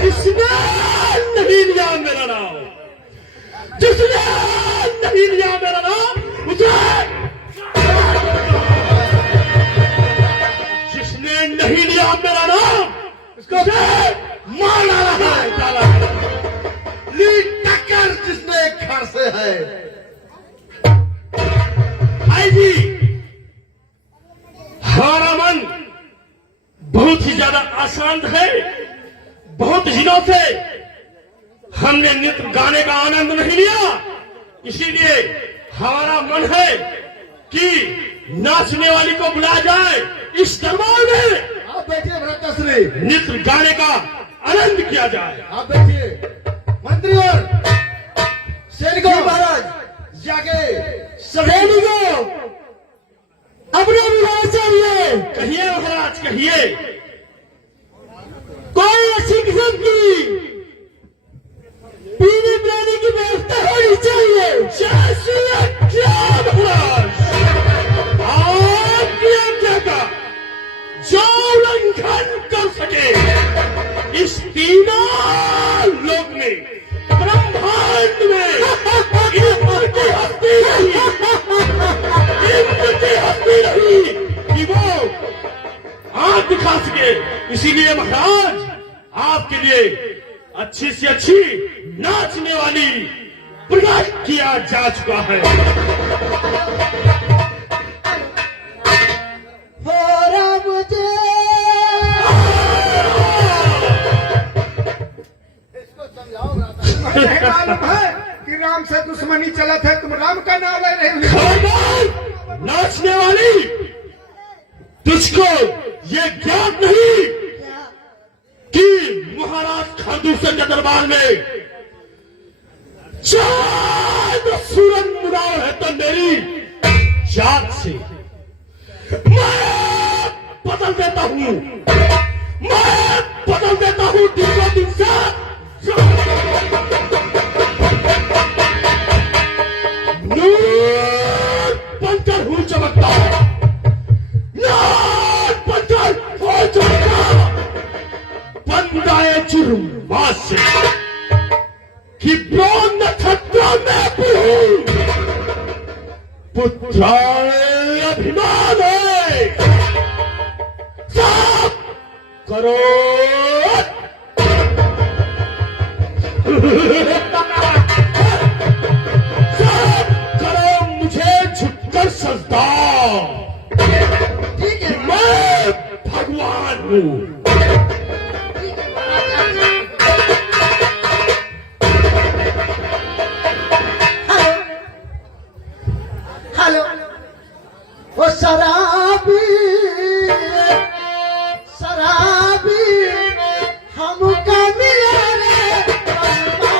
जिसने नहीं लिया मेरा नाम, जिसने नहीं लिया मेरा नाम उसे, जिसने नहीं लिया मेरा नाम उसको मार डाला है। ली टक्कर जिसने घर से है। भाई जी, हमारा मन बहुत ही ज्यादा अशांत है। बहुत दिनों से हमने नृत्य गाने का आनंद नहीं लिया, इसीलिए हमारा मन है कि नाचने वाली को बुलाया जाए इस दरबार में, आप बैठिए भ्रष्टाश्री, नृत्य गाने का आनंद किया जाए। आप बैठिए। मंत्री और सैनिकों, महाराज जाके सैनिकों अपने बुलाना चाहिए। कहिए महाराज, कहिए। कोई अच्छी किस्म की पीने पिलाने की व्यवस्था होनी चाहिए। जय श्री राम महाराज, आपकी आज्ञा का जो उल्लंघन कर सके इस तीनों लोक में, ब्रह्मांड में इंद्र की हस्ती रही, इंद्र की हस्ती रही कि वो आंख दिखा सके। इसीलिए महाराज आपके लिए अच्छी से अच्छी नाचने वाली प्रकट किया जा चुका है। हो मुझे मालूम है कि राम से दुश्मनी चला था, तुम राम का नाम ले रहे हो। खबरदार नाचने वाली, तुझको ये ज्ञात नहीं कि महाराज खरदूषण के दरबार में चांद सूरज मुराद है तो मेरी जात से मैं बदल देता हूँ, मैं बदल देता हूँ दिनों दिन से। नूर बनकर हूँ चमकता, नूर बनकर हो चमकता, बंदाए जुर्मा से कि ब्रह्म नक्षत्र में भी हूँ, पुत्राय अभिमान है, सब करो। सब करो मुझे झुककर सजदा, ठीक है मैं भगवान हूँ। हेलो ओ शराबी शराबी हमका मिला रे बलमा।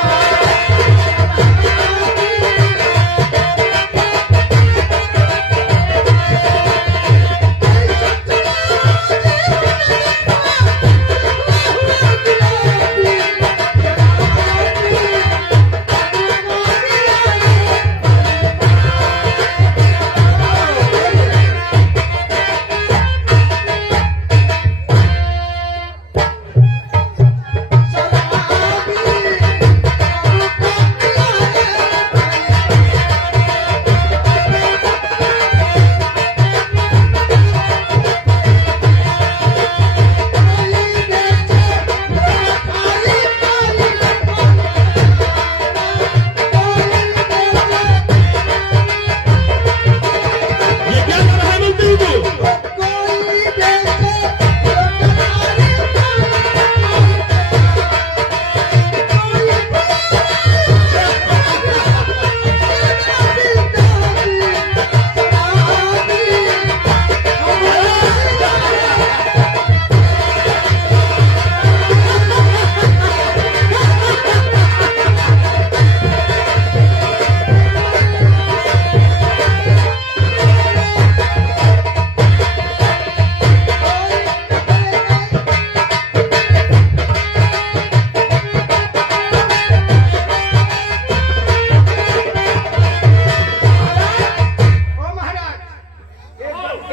ये क्या कर रहा है मंत्री तू?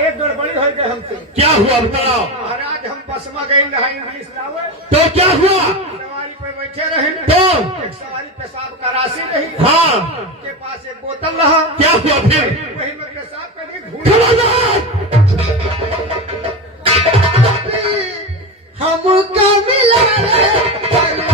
एक गड़बड़ी हो गई हमसे। क्या हुआ बताओ? महाराज हम बस में गए रहा इंग्लिश लावे, तो क्या हुआ? सवारी पे बैठे रहे न। तो एक सवारी पेशाब का राशि रही, हाँ, के पास एक बोतल रहा, क्या हुआ फिर? वही में पेशाब करके घूम खबरदार! हमका मिला रे बलमा।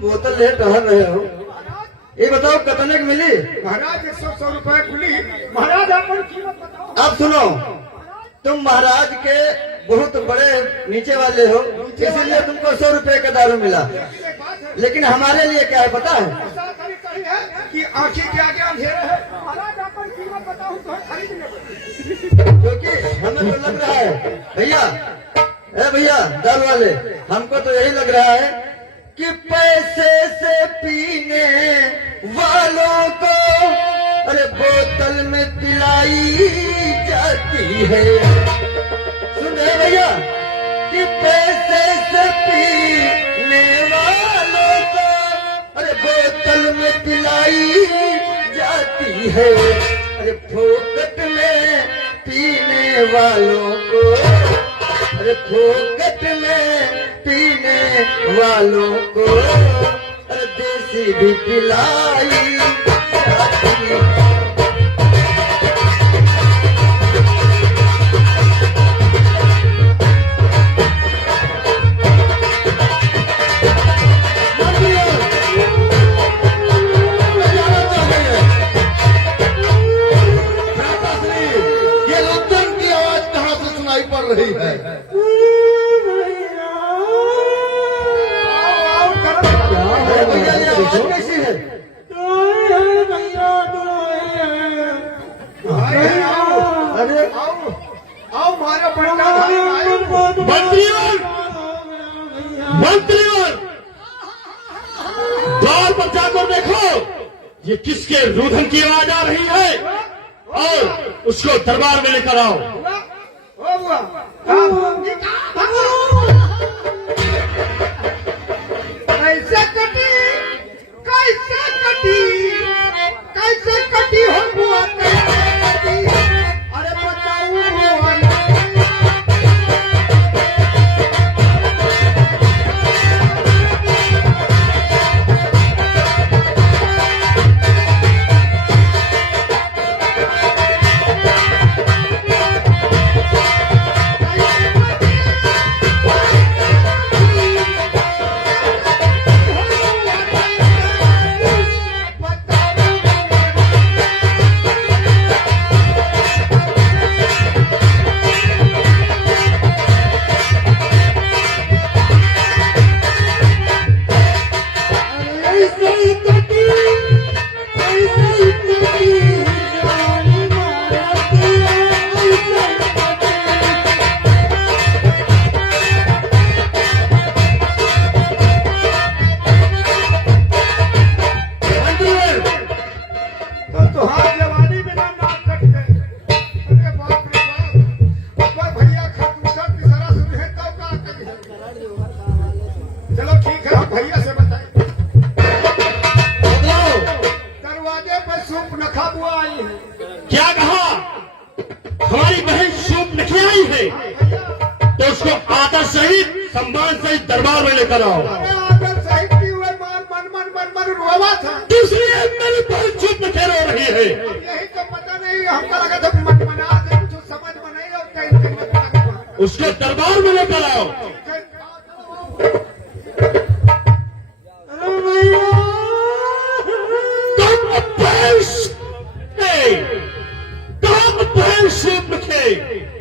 बोतल ले टहल रहे हो, ये बताओ कितने की मिली? महाराज 100 रुपए खुली। महाराज अपन कीमत बताओ। अब सुनो, तुम महाराज के बहुत बड़े नीचे वाले हो, इसीलिए तुमको 100 रुपए का दारू मिला। लेकिन हमारे लिए क्या है पता है? है कि आंखें के आगे अंधेरा है। महाराज अपन कीमत बताओ तो खरीद ले। क्योंकि हमें तो लग रहा है भैया, भैया दारू वाले, हमको तो यही लग रहा है कि पैसे से पीने वालों को अरे बोतल में पिलाई जाती है। सुन रहे भैया कि पैसे में पिलाई जाती है, अरे फोकट में पीने वालों को, अरे फोकट में पीने वालों को अरे देसी भी पिलाई जाती है। ये रुद्रम की आवाज कहाँ से सुनाई पड़ रही है? अरे भैया ये आवाज कैसी है? अरे आओ मारे पंडा मंत्रियों, मंत्रियों, द्वार पर जाकर देखो ये किसके रुदन की आवाज आ रही है और उसको दरबार में लेकर आओ। कैसे कटी, कैसे कटी, कैसे कटी हो बुआ, कैसे कटी? अरे बताओ बुआ। चलो ठीक है, आप भैया से बताइए। दरवाजे पर सूप नखा बुआ आई है। क्या कहा? हमारी बहन सूप नखी आई है तो उसको आदर सहित सम्मान सहित दरबार में लेकर आओ। आदर सहित की हुए मन मन मन मन मन रोवा था, इसलिए मेरी बहन सूप नखे रो रही है। यही तो पता नहीं, हमको लगा था मन मना दे, कुछ समझ में नहीं और कहीं उसको दरबार में लेकर आओ।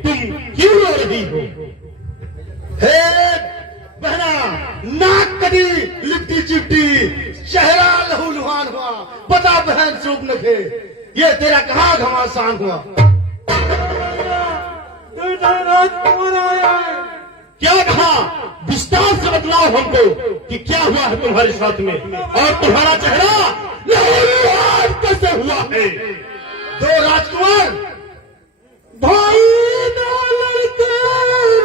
तुम क्यों रो रही हो? हे बहना, नाक कटी, लिपटी चिपटी, चेहरा लहू लुहान हुआ, बता बहन सूप नखे, ये तेरा कहाँ घमासान हुआ? क्या कहा? विस्तार से बतलाओ हमको कि क्या हुआ है तुम्हारे साथ में, और तुम्हारा चेहरा लहू लुहान कैसे हुआ है? दो राजकुमार भाई दो लड़के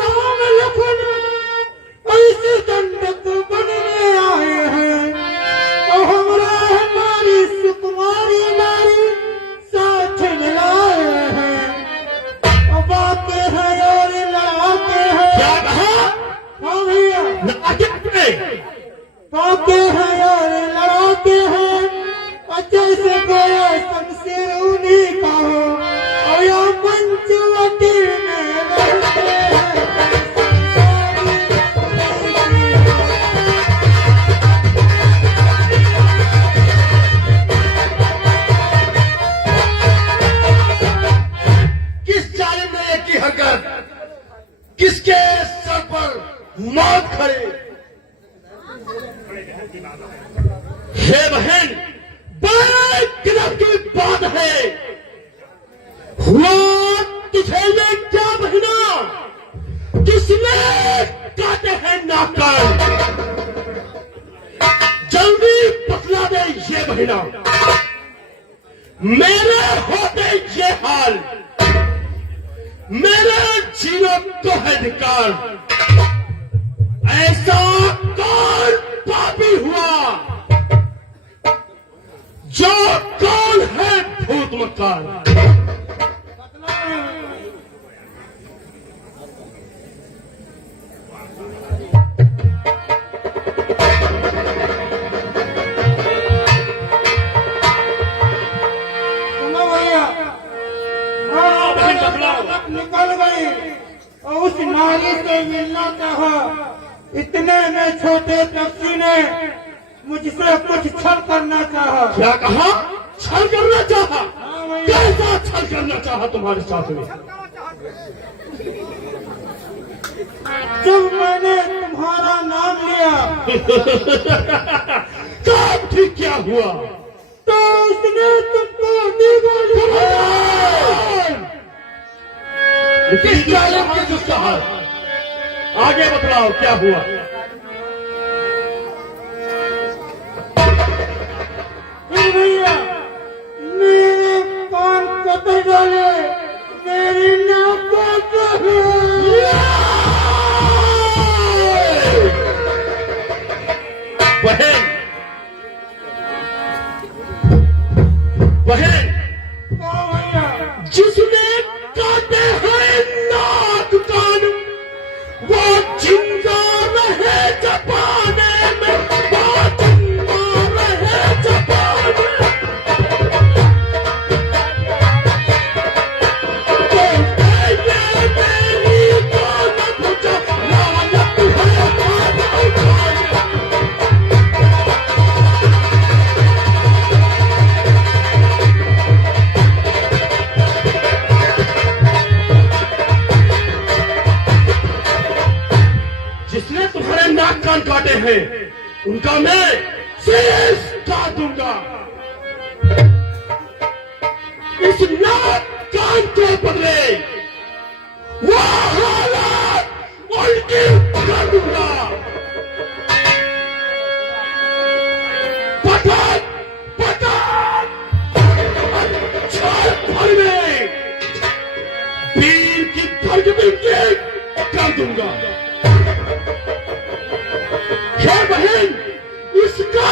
राम लखन ऐसे दंडक बनने आए हैं और हमरा हमारी सुकुमारी नारी साथ मिलाए हैं। अब आते हैं और लड़ाते हैं। क्या कहा? हाँ भैया, पाते हैं और लड़ाते हैं, जैसे गोया शमशीर उन्हीं का हो और या पंचवटी में रहते हैं। किस जालिम ने ये की हरकत? किसके सर पर मौत खड़ी? हे बहन, बड़े गिरफ की बात है। हुआ तुझे ये क्या बहना जिसने काटे हैं नाकान? जल्दी बतला दे ये बहना, मेरे होते ये हाल, मेरे जीवन को है धिक्कार। ऐसा कौन पापी हुआ जो कौन है भूत मक्कार? सुनो भैया, निकल गई और उस नारी से मिलना चाहा। इतने में छोटे टैक्सी ने मुझसे कुछ छल करना चाहा। क्या कहा? छल करना चाहा? हाँ भैया। कैसा छल करना चाहा तुम्हारे साथ में? जब मैंने तुम्हारा नाम लिया तब ठीक क्या हुआ? तो उसने तुमको दीवानी किस जालिम के जो चाहा? आगे बतलाओ क्या हुआ? फिर भैया मेरे कान कतर डाले, मेरी नाक काटे। बहन, बहन, हाँ भैया, जिसने काटे हैं नाक कान, वो जिंदा रहे जबाने में, वो जिंदा रहे जबाने में। जिसने तुम्हारे नाक कान काटे हैं उनका मैं शीश काट दूंगा। इस नाक कान के बदले वो हालात उल्टी कर दूंगा। पटक पटक छाल भर में वीर की धड़कन कर दूंगा। हे बहन, इसका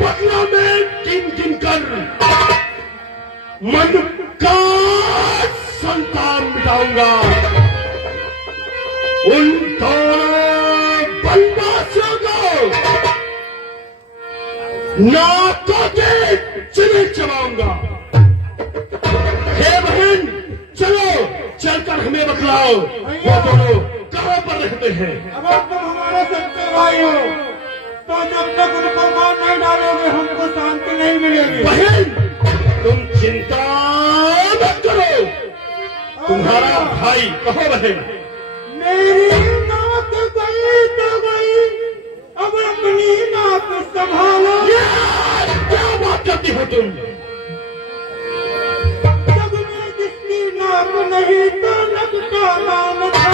बदला मैं गिन गिन कर मन का संतान मिटाऊंगा। उन दोनों बनवासियों को नाकों के चिरे चबाऊंगा। हे बहन, चलो चलकर हमें बतलाओ वो दोनों कहां पर रहते हैं? अगर तुम हमारे सच्चे भाई हो तो जब तक उनको मार नहीं डालोगे हमको शांति नहीं मिलेगी। बहन, तुम चिंता मत करो। तुम्हारा भाई कहो बहन। मेरी नाक गई तो गई, अब अपनी नाक संभालो। यार, क्या बात करती हो तुम? जब मैं जिसकी नाक नहीं तो लगता नाम था।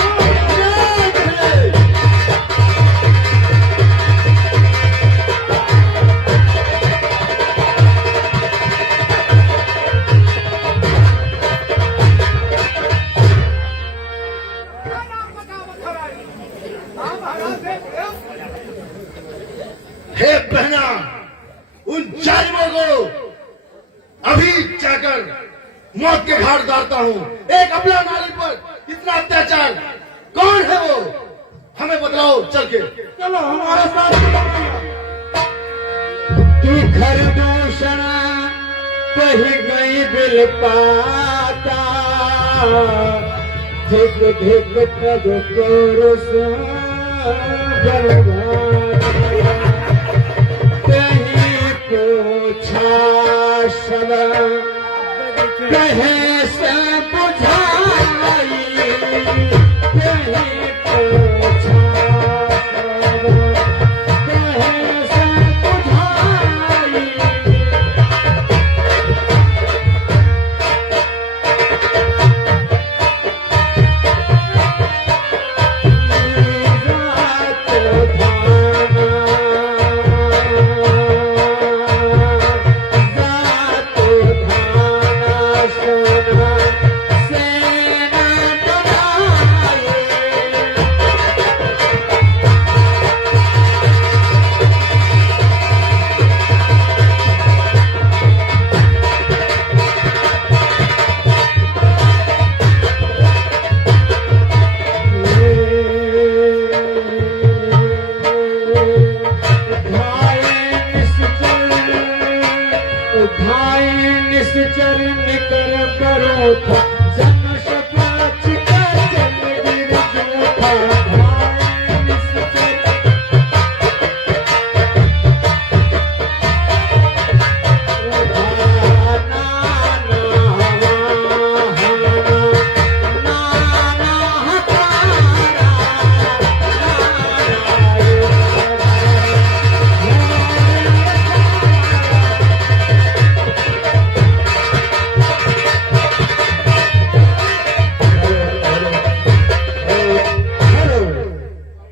हे बहना, उन जालिमों को अभी जाकर मौत के घाट उतारता हूँ। एक अबला नारी पर इतना अत्याचार, कौन है वो? हमें बतलाओ चल के। चलो हमारे साथ। तू घर दूषण कही गई बिल पाता, धिक धिक तब पुरुष कहीं पूछा सब कहे से बुझाई, कहीं पूछा सब कहे से बुझाई।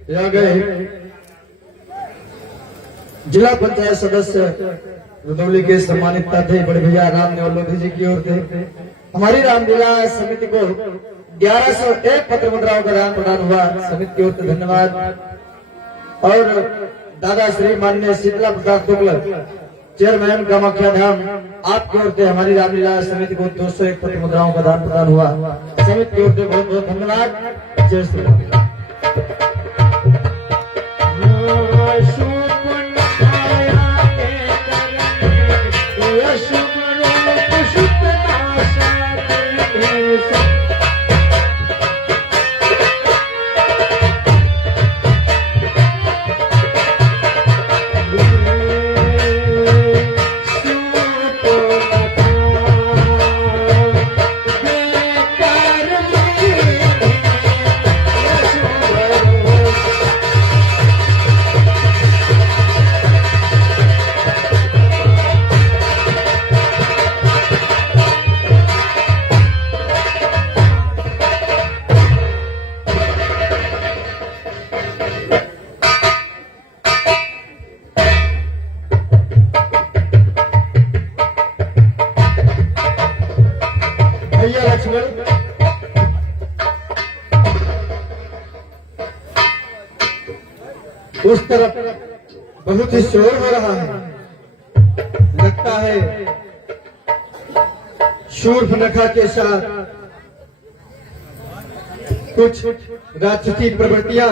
यहाँ गए जिला पंचायत सदस्य रुदौली के सम्मानित थे बड़े भैया राम नेवलोधी जी की ओर से हमारी रामलीला समिति को 1101 पत्र मुद्राओं का दान प्रदान हुआ। समिति की ओर से धन्यवाद। और दादा श्री माननीय शीतला प्रसाद शुक्ल चेयरमैन कामाख्या धाम आपकी ओर से हमारी रामलीला समिति को 201 पत्र मुद्राओं का दान प्रदान हुआ। समिति की ओर से बहुत बहुत धन्यवाद। जय श्री राम। उस तरफ बहुत ही शोर हो रहा है। लगता है शूर्पणखा के साथ कुछ राक्षसी प्रवृत्तियां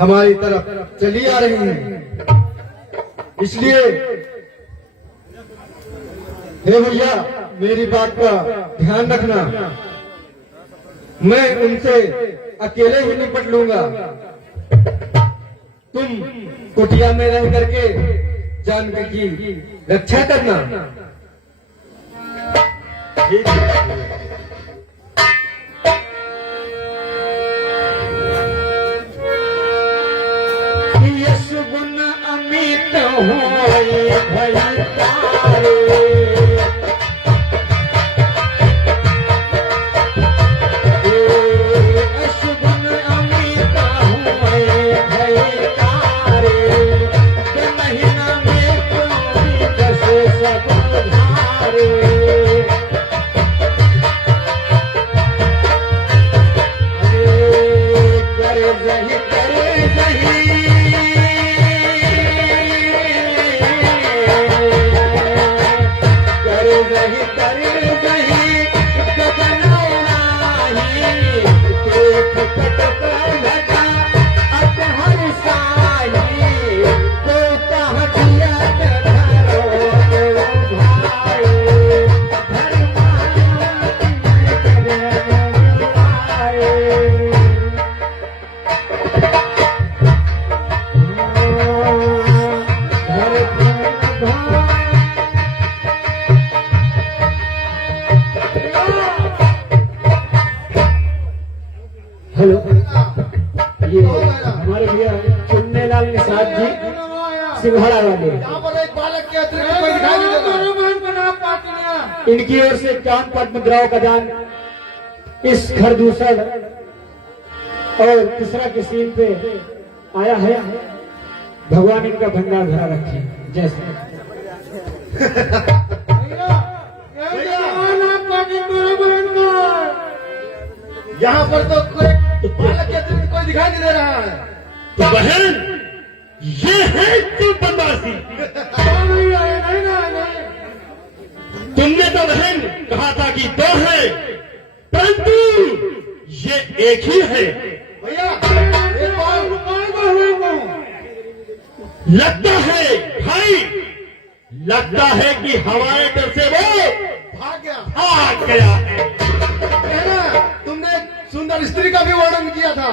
हमारी तरफ चली आ रही हैं। इसलिए हे भैया मेरी बात का ध्यान रखना। मैं उनसे अकेले ही निपट लूंगा। तुम कुटिया में रह करके जानकी की रक्षा करना। यश गुण अमित होए भई तारे हेलो, ये हमारे भैया चुन्नेलाल निषाद जी सिंघाड़ा वाले, यहाँ पर एक बालक के अतिरिक्त कोई दिखाई नहीं देता। इनकी ओर से 51 पद्म मुद्राओं का दान इस खरदूसर और तीसरा की सीन पे आया है। भगवान इनका भंडार भरा रखे। जैसे यहाँ पर तो कोई बालक के अतिरिक्त कोई दिखाई नहीं दे रहा है। तो बहन ये है तू बदमाशी। तुमने तो बहन कहा था कि 2 है, परंतु ये एक ही है। भैया लगता है भाई, लगता है कि हवाए डर से वो भाग गया है। तुमने सुंदर स्त्री का भी वर्णन किया था,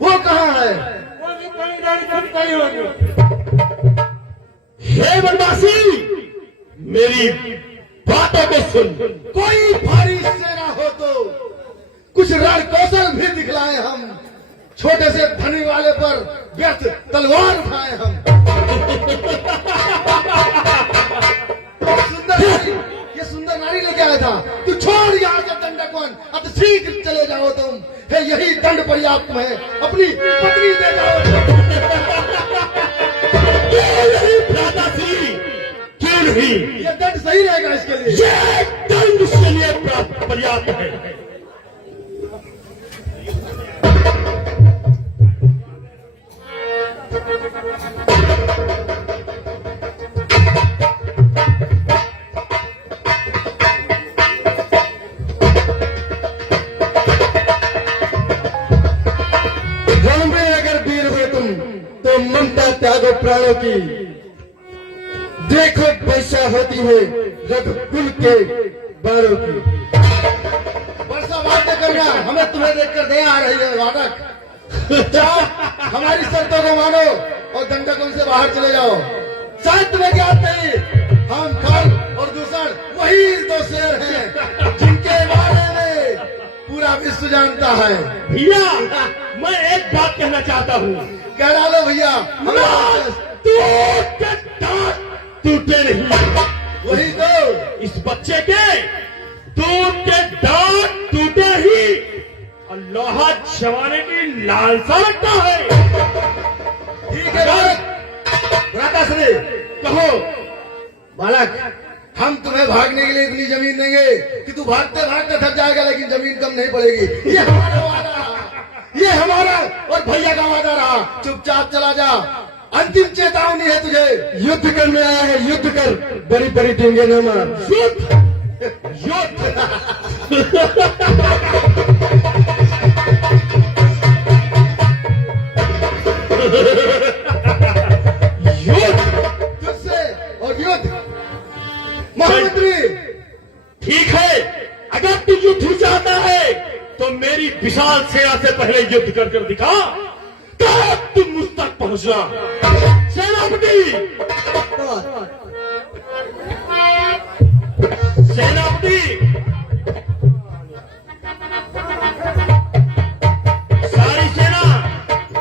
वो कहाँ है? हे बदमाशी, मेरी बातों को सुन। कोई भारी सेना हो तो कुछ रण कौशल भी दिखलाए हम। छोटे से धनी वाले पर व्यर्थ तलवार उठाए हम। ये सुंदर नारी लेके आया था। तू छोड़ यहाँ के दंडकवन, अब शीघ्र चले जाओ तुम। है यही दंड पर्याप्त है। अपनी पत्नी दे जाओ। क्यों नहीं भ्राताश्री, क्यों नहीं? ये दंड सही रहेगा इसके लिए। ये दंड उसके लिए पर्याप्त है। रण में अगर वीर हो तुम तो ममता त्यागो प्राणों की। देखो वर्षा होती है रघुकुल के बारों की। वर्षा बात न करना, हमें तुम्हें देखकर दया आ रही है वादक। जाओ, हमारी शर्तों को मानो और दंडकों से बाहर चले जाओ। शायद तुम्हें ज्ञात नहीं, हम खल और दूषण वही दो शेर हैं जिनके बारे में पूरा विश्व जानता है। भैया, मैं एक बात कहना चाहता हूँ। कह डालो भैया। टूटे नहीं, वही तो इस बच्चे के दूध के दांत टूटे ही अल्लाह जमाने की लालसा लगता है। ठीक है भ्राताश्री, कहो। बालक, हम तुम्हें भागने के लिए इतनी जमीन देंगे कि तू भागते भागते थक जाएगा, लेकिन जमीन कम नहीं पड़ेगी। ये हमारा वादा रहा, ये हमारा और भैया का वादा रहा। चुपचाप चला जा, अंतिम चेतावनी है तुझे। युद्ध करने आया है, युद्ध कर, बड़ी बड़ी टींगे न मार। युद्ध, युद्ध। युद्ध तुझसे और युद्ध महामंत्री। ठीक है, अगर तू युद्ध चाहता है तो मेरी विशाल सेना से पहले युद्ध कर कर दिखा, तब तुम मुझ तक पहुंचना। सेनापति, सेनापति,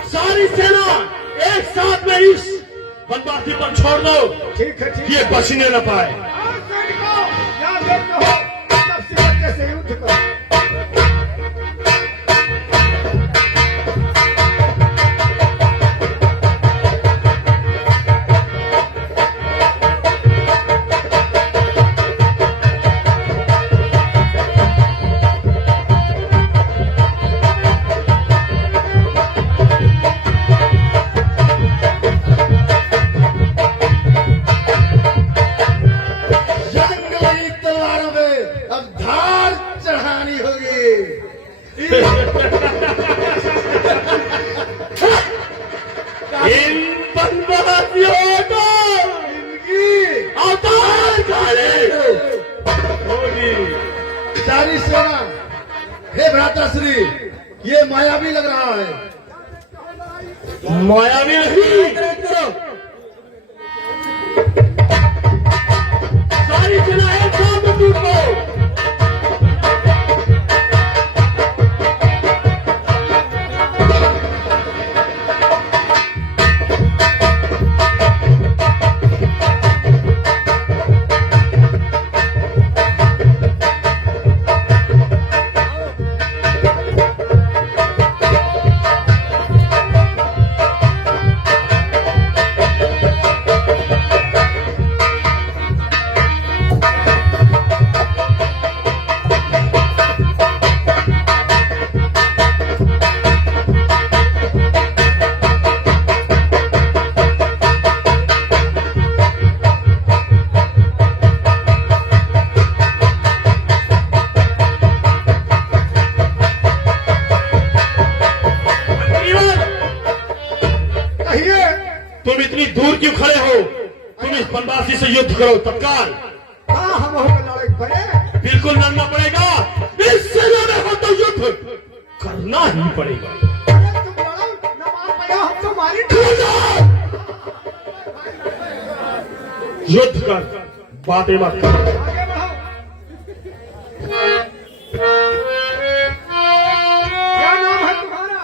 सारी सेना एक साथ में इस बनवासी पर छोड़ दो। ठीक है, ठीक। ये बचने न पाए। इन बनवासियों को इनकी अवतार काले होगी। सारी सेना, हे भ्राताश्री, ये मायावी लग रहा है। मायावी नहीं, सारी सेना एक साथ में टूट गई। तुम इतनी दूर क्यों खड़े हो? तुम इस बनवासी से युद्ध करो तत्काल। हम बिल्कुल लड़ना पड़ेगा। इस सेना में हो तो युद्ध करना ही पड़ेगा। युद्ध कर, बातें मत कर। क्या नाम है तुम्हारा?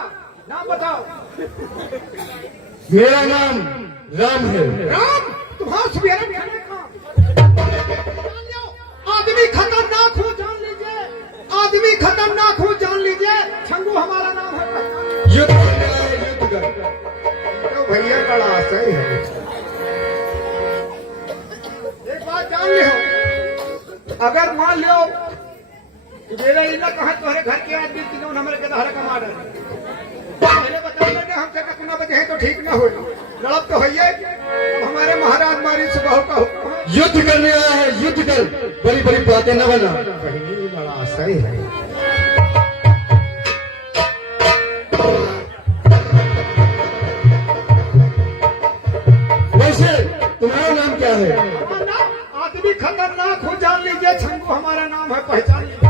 नाम बताओ। मेरा नाम राम है। राम, तुम्हारा सवेरा बिहार काम। आदमी खतरनाक हो जान लीजिए, आदमी खतरनाक हो जान लीजिए। शंभू हमारा नाम है, पहचान युद्ध करने आए, युद्ध कर। तो भैया बड़ा सही है। एक बात जान लियो, अगर मान लियो कि मेरे इला कहा तुम्हारे घर के आदमी तीनों हमारे के धारा कमा रहे पहले बता देते हमसे कतना बजे है तो ठीक ना हो, लड़ब तो होइए। अब हमारे महाराज मारी सुबह का हुक्म है। युद्ध करने आया है, युद्ध कर, बड़ी बड़ी बातें न बना। बहनी बड़ा सही है। वैसे तुम्हारा नाम क्या है? हमारा आदमी खतरनाक हो, जान लीजिए, शंभू हमारा नाम है, पहचान लीजिए।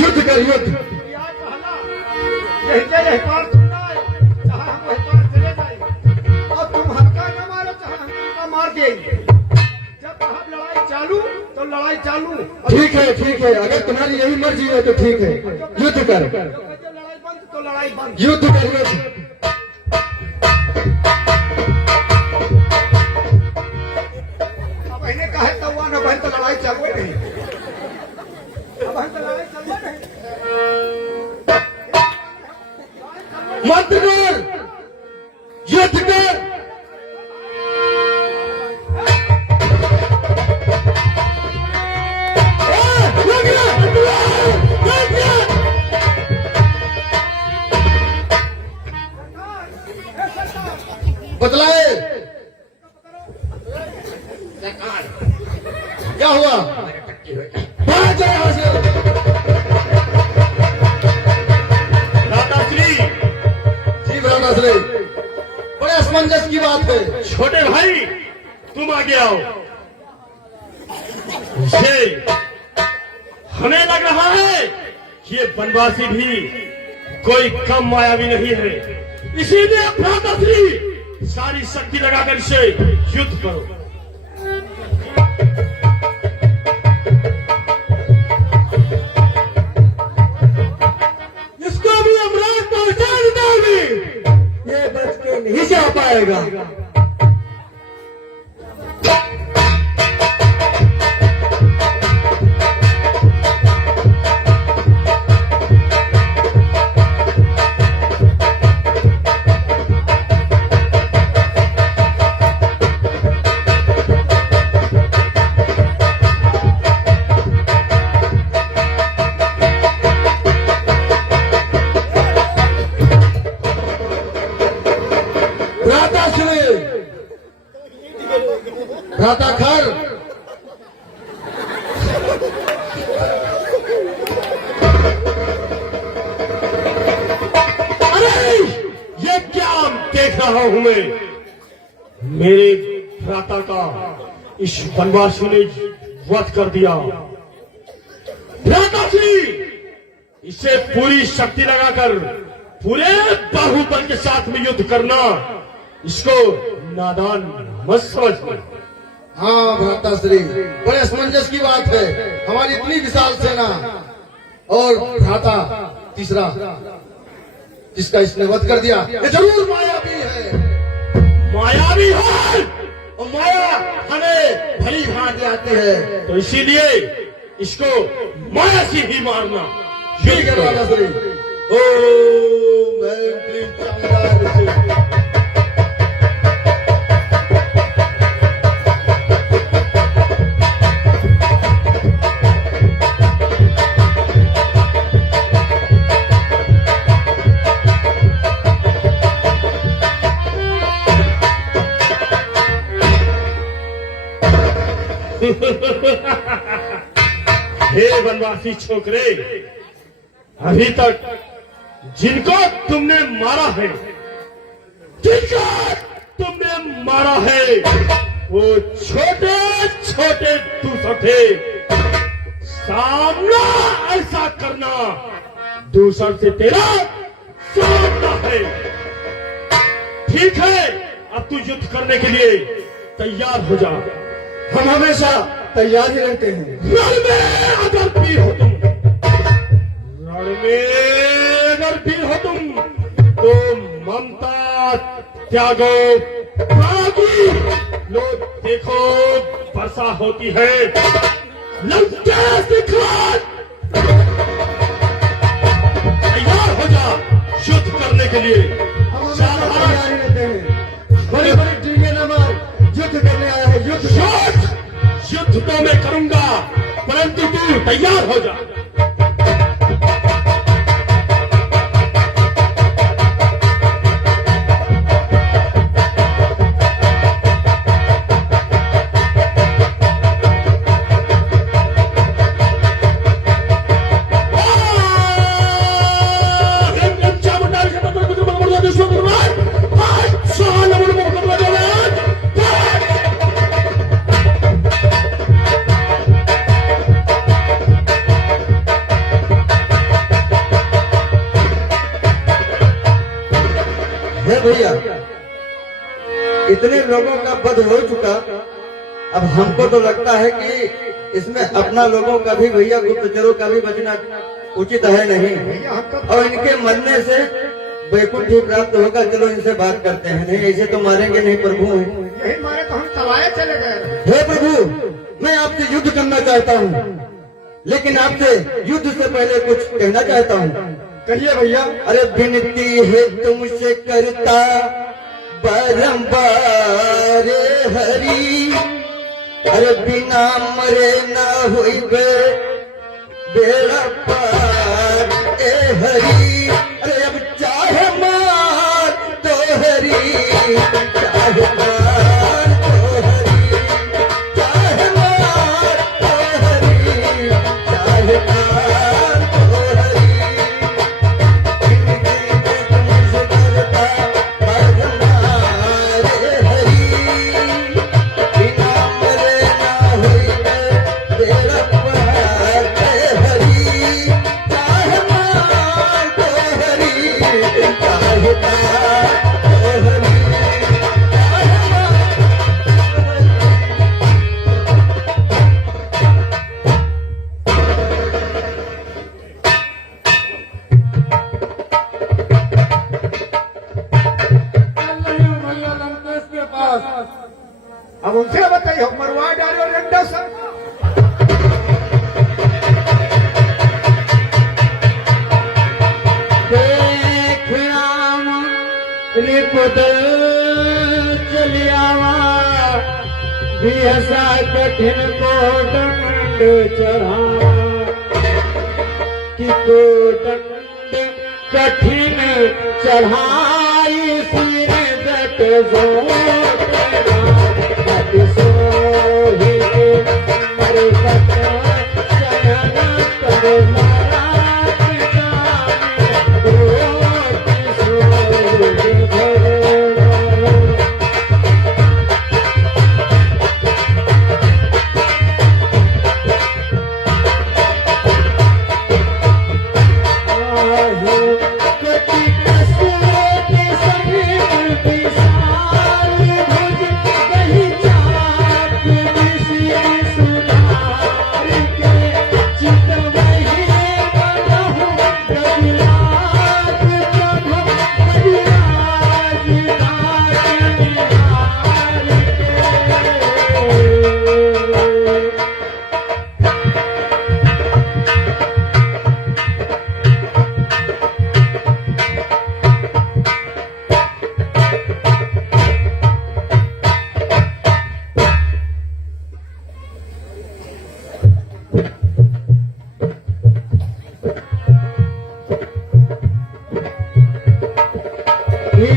युद्ध कर, युद्ध। या कहला यही पार चुनना है, चाहे हम वही पार चले जाए और तुम हमका न मारो, चाहे हम तुमका मार देंगे। जब कहा लड़ाई चालू तो लड़ाई चालू। ठीक है, ठीक है, अगर तुम्हारी यही मर्जी है तो ठीक है, युद्ध कर, जब लड़ाई बंद तो लड़ाई बंद। युद्ध कर, युद्ध। अब इन्हें कहे तो हुआ न बहन तो लड़ाई चालू नहीं, अब बहन तो लड़ाई चालू नहीं। मंत्र कर, युद्ध कर। बतलाए क्या हुआ? भाग जाए यहाँ से। भ्राताश्री, जी भ्राताश्री, बड़े असमंजस की बात है। छोटे भाई तुम आगे आओ। ये हमें लग रहा है कि ये बनवासी भी कोई कम मायावी नहीं है, इसीलिए भ्राताश्री सारी शक्ति लगाकर इसे युद्ध करो। इसको भी अमराज पहुंचा दोगे, ये बच के नहीं जा पाएगा। भ्राता खर, अरे ये क्या देख रहा हूं मैं? मेरे भ्राता का इस बनवासी ने वध कर दिया। भ्राताश्री इसे पूरी शक्ति लगाकर पूरे बाहुबल के साथ में युद्ध करना, इसको नादान मत समझना। हाँ भ्राताश्री, बड़े असमंजस की बात है। हमारी इतनी विशाल सेना और भ्राता तीसरा जिसका इसने वध कर दिया, ये जरूर मायावी है। मायावी है और माया हमें भली भांति आती है। तो इसीलिए इसको माया से ही मारना। ठीक है भ्राताश्री। ओम ऐं क्लीं चामुंडाय नमः। हे बनवासी छोकरे, अभी तक जिनको तुमने मारा है, वो छोटे छोटे दूसरे थे। सामना ऐसा करना दूसर से तेरा सामना है। ठीक है, अब तू युद्ध करने के लिए तैयार हो जा। हम हमेशा तैयार ही रहते हैं। रण में अगर वीर हो तुम, रण में अगर वीर हो तुम, तो ममता त्यागो त्यागी। लोग देखो वर्षा होती है, लंका से खाद। जा युद्ध करने के लिए। हम हमेशा तैयार ही रहते हैं। बड़ी बड़ी टीके न मार, युद्ध करने आया है, युद्ध। युद्ध तो मैं करूंगा, परंतु तू तैयार हो जा। है भैया, इतने लोगों का वध हो चुका, अब हमको तो लगता है कि इसमें अपना लोगों का भी, भैया गुप्तचरों का भी बचना उचित है नहीं, और इनके मरने से वैकुंठ ही प्राप्त होगा। चलो इनसे बात करते हैं। नहीं ऐसे तो मारेंगे नहीं प्रभु। यही मारे तो हम तवाए चले गए। हे प्रभु, मैं आपसे युद्ध करना चाहता हूँ, लेकिन आपसे युद्ध से पहले कुछ कहना चाहता हूँ। कहिए भैया। अरे विनती है तुमसे करता बारंबार हरि, अरे बिना मरे न हुई बेड़ा पार ए हरि। अरे अब चाहे मार तो हरि, चाहे मार तो हरि, चाहे मार तो हरि, चाहे मार तो हरि। अब उनसे बताइए, मरवा डाले और अंडा सब। देख राम रिपुत चलियावा, बिहसा कठिन को दंड चढ़ा, कि को दंड कठिन चढ़ाई, सिर दट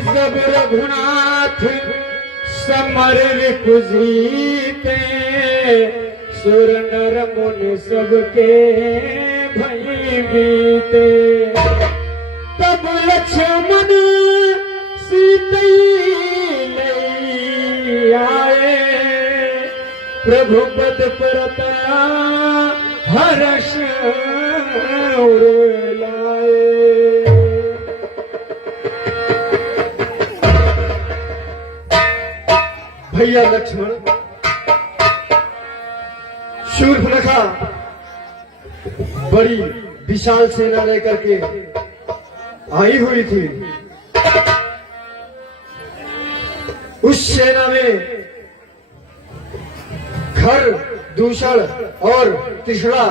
जब रघुनाथ समर रिपुजीते, सुर नर मुनि सबके भई बीते। तब लक्ष्मण सीतई लई आए, प्रभु पद परतया हर्ष उर लाए। भैया लक्ष्मण, शूर्पणखा बड़ी विशाल सेना लेकर के आई हुई थी। उस सेना में खर, दूषण और तिसड़ा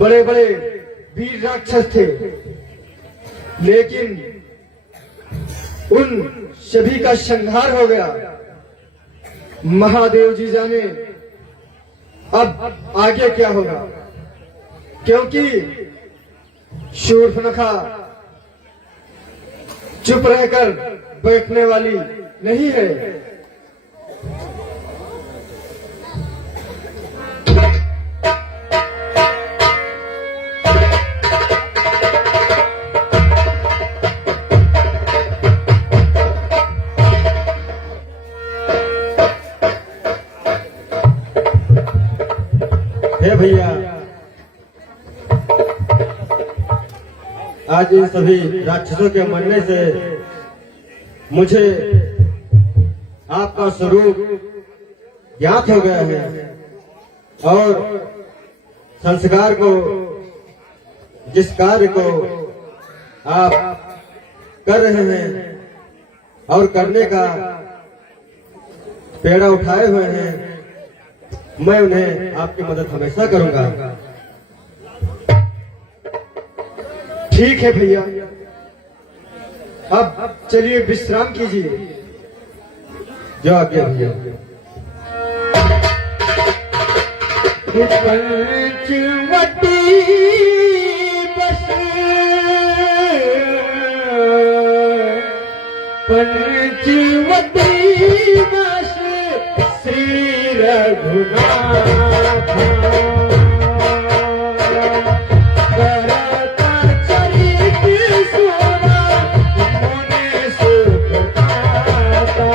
बड़े बड़े वीर राक्षस थे, लेकिन उन सभी का संहार हो गया। महादेव जी जाने अब आगे क्या होगा, क्योंकि शूर्पणखा चुप रहकर बैठने वाली नहीं है। हे भैया, आज इन सभी राक्षसों के मरने से मुझे आपका स्वरूप ज्ञात हो गया है और संस्कार को, जिस कार्य को आप कर रहे हैं और करने का पेड़ा उठाए हुए हैं, मैं उन्हें आपकी मदद हमेशा करूंगा। ठीक है भैया, अब चलिए विश्राम कीजिए। जो आज्ञा भैया। पंचवटी बस पंचवटी बस श्री रघुनाथ करता चरित सोना मुने सुख दाता।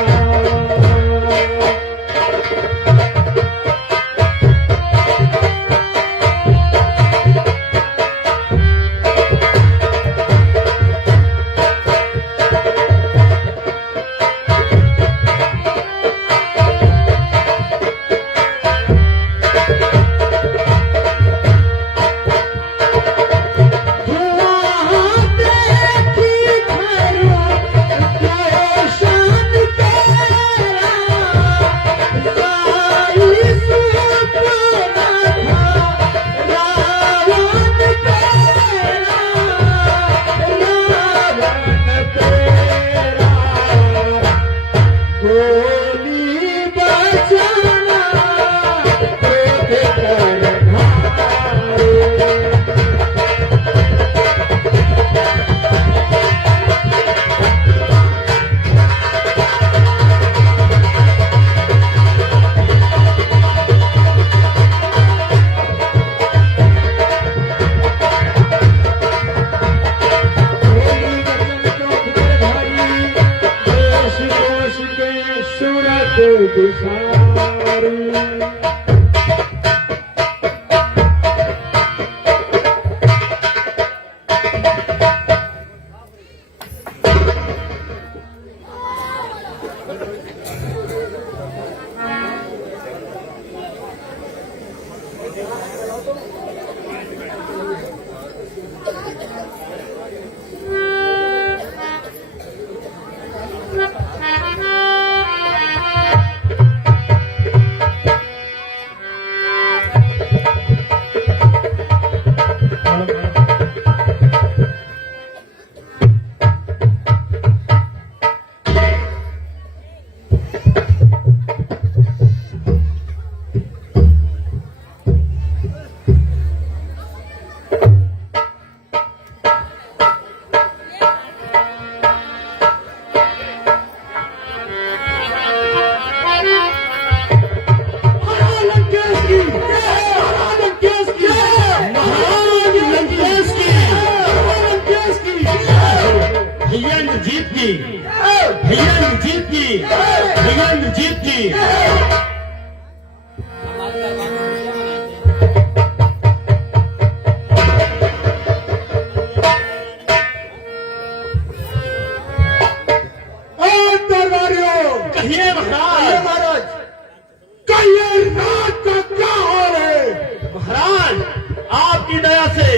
आपकी दया से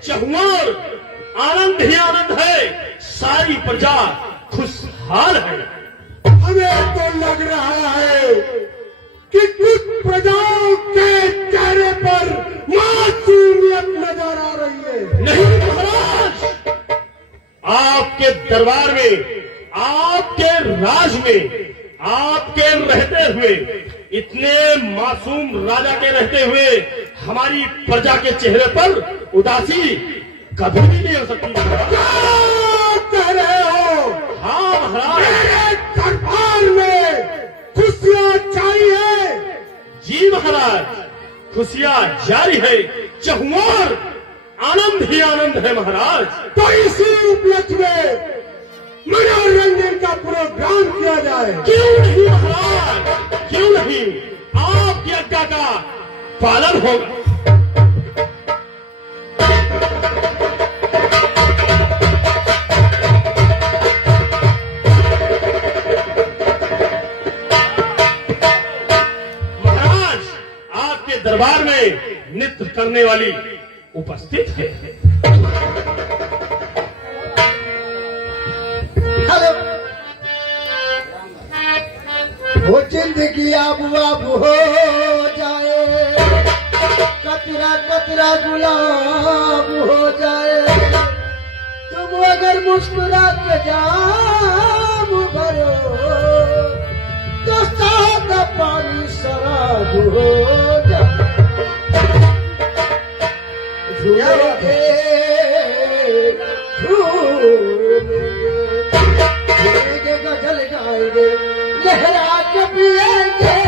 चहुओर आनंद ही आनंद है, सारी प्रजा खुशहाल है। हमें तो लग रहा है कि कुछ प्रजाओं के चेहरे पर मासूमियत नजर नजर आ रही है। नहीं महाराज, आपके दरबार में, आपके राज में, आपके रहते हुए, इतने मासूम राजा के रहते हुए हमारी प्रजा के चेहरे पर उदासी कभी भी नहीं हो सकती। क्या कह रहे हो? हाँ महाराज, मेरे दरबार में खुशियां चाहिए। जी महाराज, खुशियां जारी है, चहुओर आनंद ही आनंद है महाराज। तो इसी उपलक्ष्य में मनोरंजन का प्रोग्राम किया जाए। क्यों नहीं महाराज, क्यों नहीं, आपकी आज्ञा का पालन होगा। महाराज, आपके दरबार में नृत्य करने वाली उपस्थित है। हेलो, वो जिंदगी आबू आबू हो जाए, कतरा कतरा गुलाब हो जाए, तुम अगर मुस्कुरा के जाम भरो तो सादा पानी शराब हो जाए। झूमेंगे, झूमेंगे, गजल गाएंगे, लहरा के पिएंगे।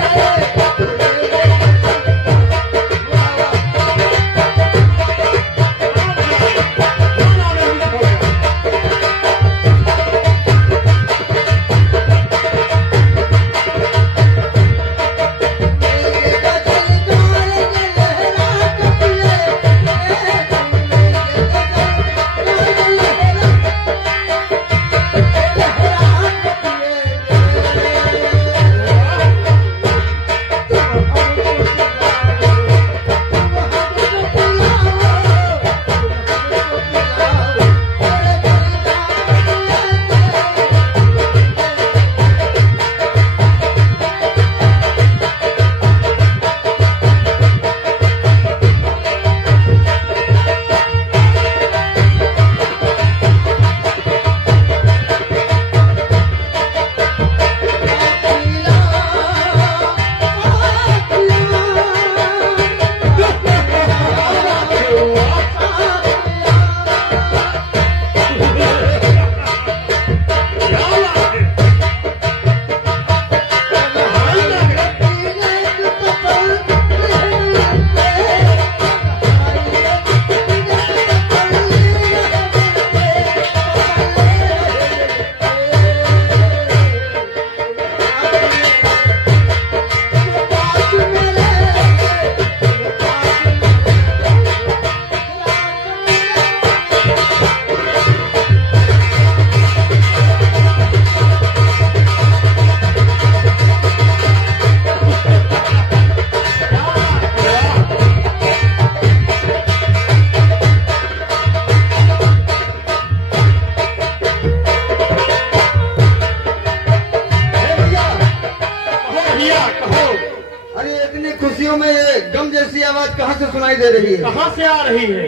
खुशियों में ये गम जैसी आवाज कहाँ से सुनाई दे रही है? कहाँ से आ रही है?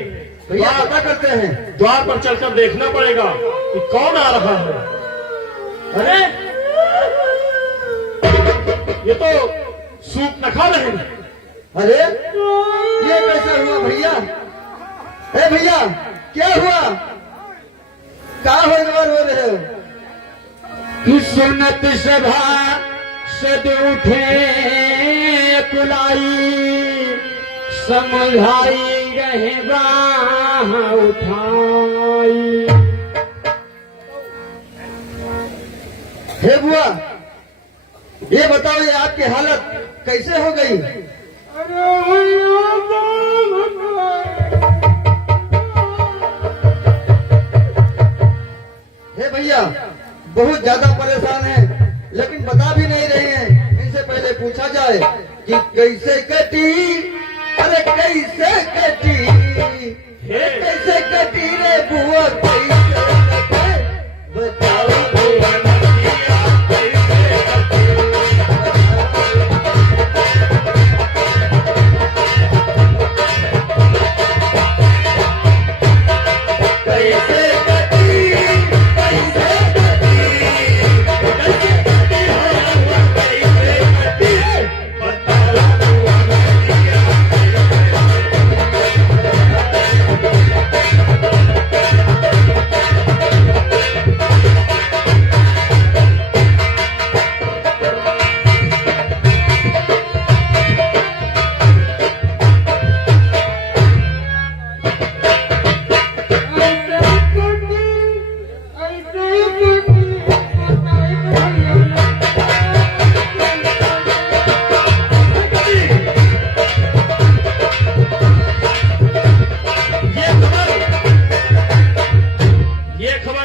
भैया पता करते हैं। द्वार पर चलकर देखना पड़ेगा कि कौन आ रहा है। अरे ये तो सूप न खा रहे हैं। अरे ये कैसा हुआ भैया? अरे भैया क्या हुआ? क्या हो रहे हो? कि सुनत सभा सद उठे कुलाई, समझाई गहे बाह उठाई। हे बुआ ये बताओ, ये आपकी हालत कैसे हो गई? हे भैया बहुत ज्यादा परेशान है, लेकिन बता भी नहीं रहे हैं। इनसे पहले पूछा जाए कि कैसे कटी, अरे कैसे कटी, कैसे कटी रे बुआ, कैसे कटी बताओ बुआ।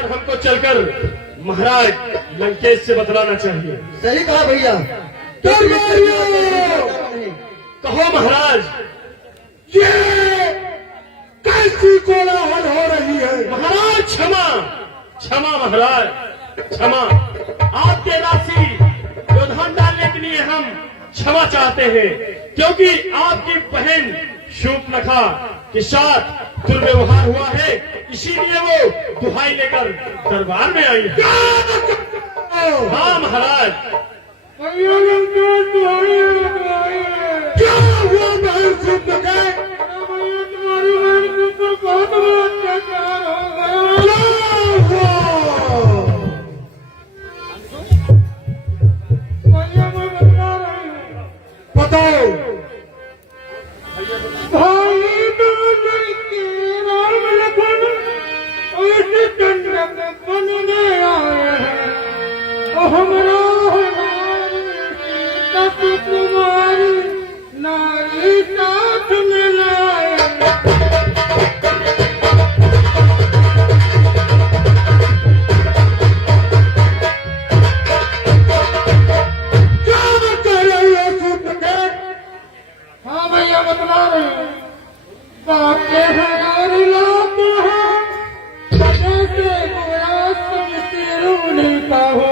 वर्तमान हमको चलकर महाराज लंकेश से बतलाना चाहिए। सही कहा भैया। कहो महाराज, ये कैसी कोलाहल हो रही है? महाराज क्षमा क्षमा महाराज क्षमा। आपके राशि व्यवधान डालने के लिए हम क्षमा चाहते हैं, क्योंकि आपकी बहन शूर्पणखा के साथ दुर्व्यवहार हुआ है, इसीलिए वो दुहाई लेकर दरबार में आई है। हाँ महाराज। क्या हुआ बहन शूर्पणखा? तुम्हारी बहन के ऊपर बहुत बड़ा अत्याचार हो गया। बताओ। भाई राम लखन उस दंडक बनने आए हैं, हमरा तुम्हारी नारी साथ मिलाए। हाँ भैया बता रहे हैं, बातें हैं और लाते हैं, जैसे गोया शमशीर का हो।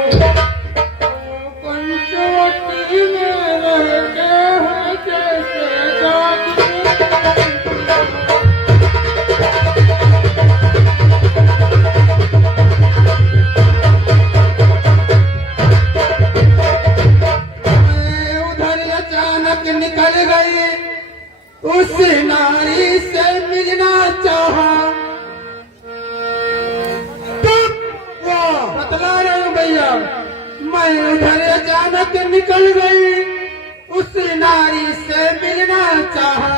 पंचवटी में रहते हैं जैसे जादू। उधर अचानक निकल गई, उस नारी से मिलना चाहा। बतला रहे हूँ भैया, मैं उधर अचानक निकल गई, उस नारी से मिलना चाहा।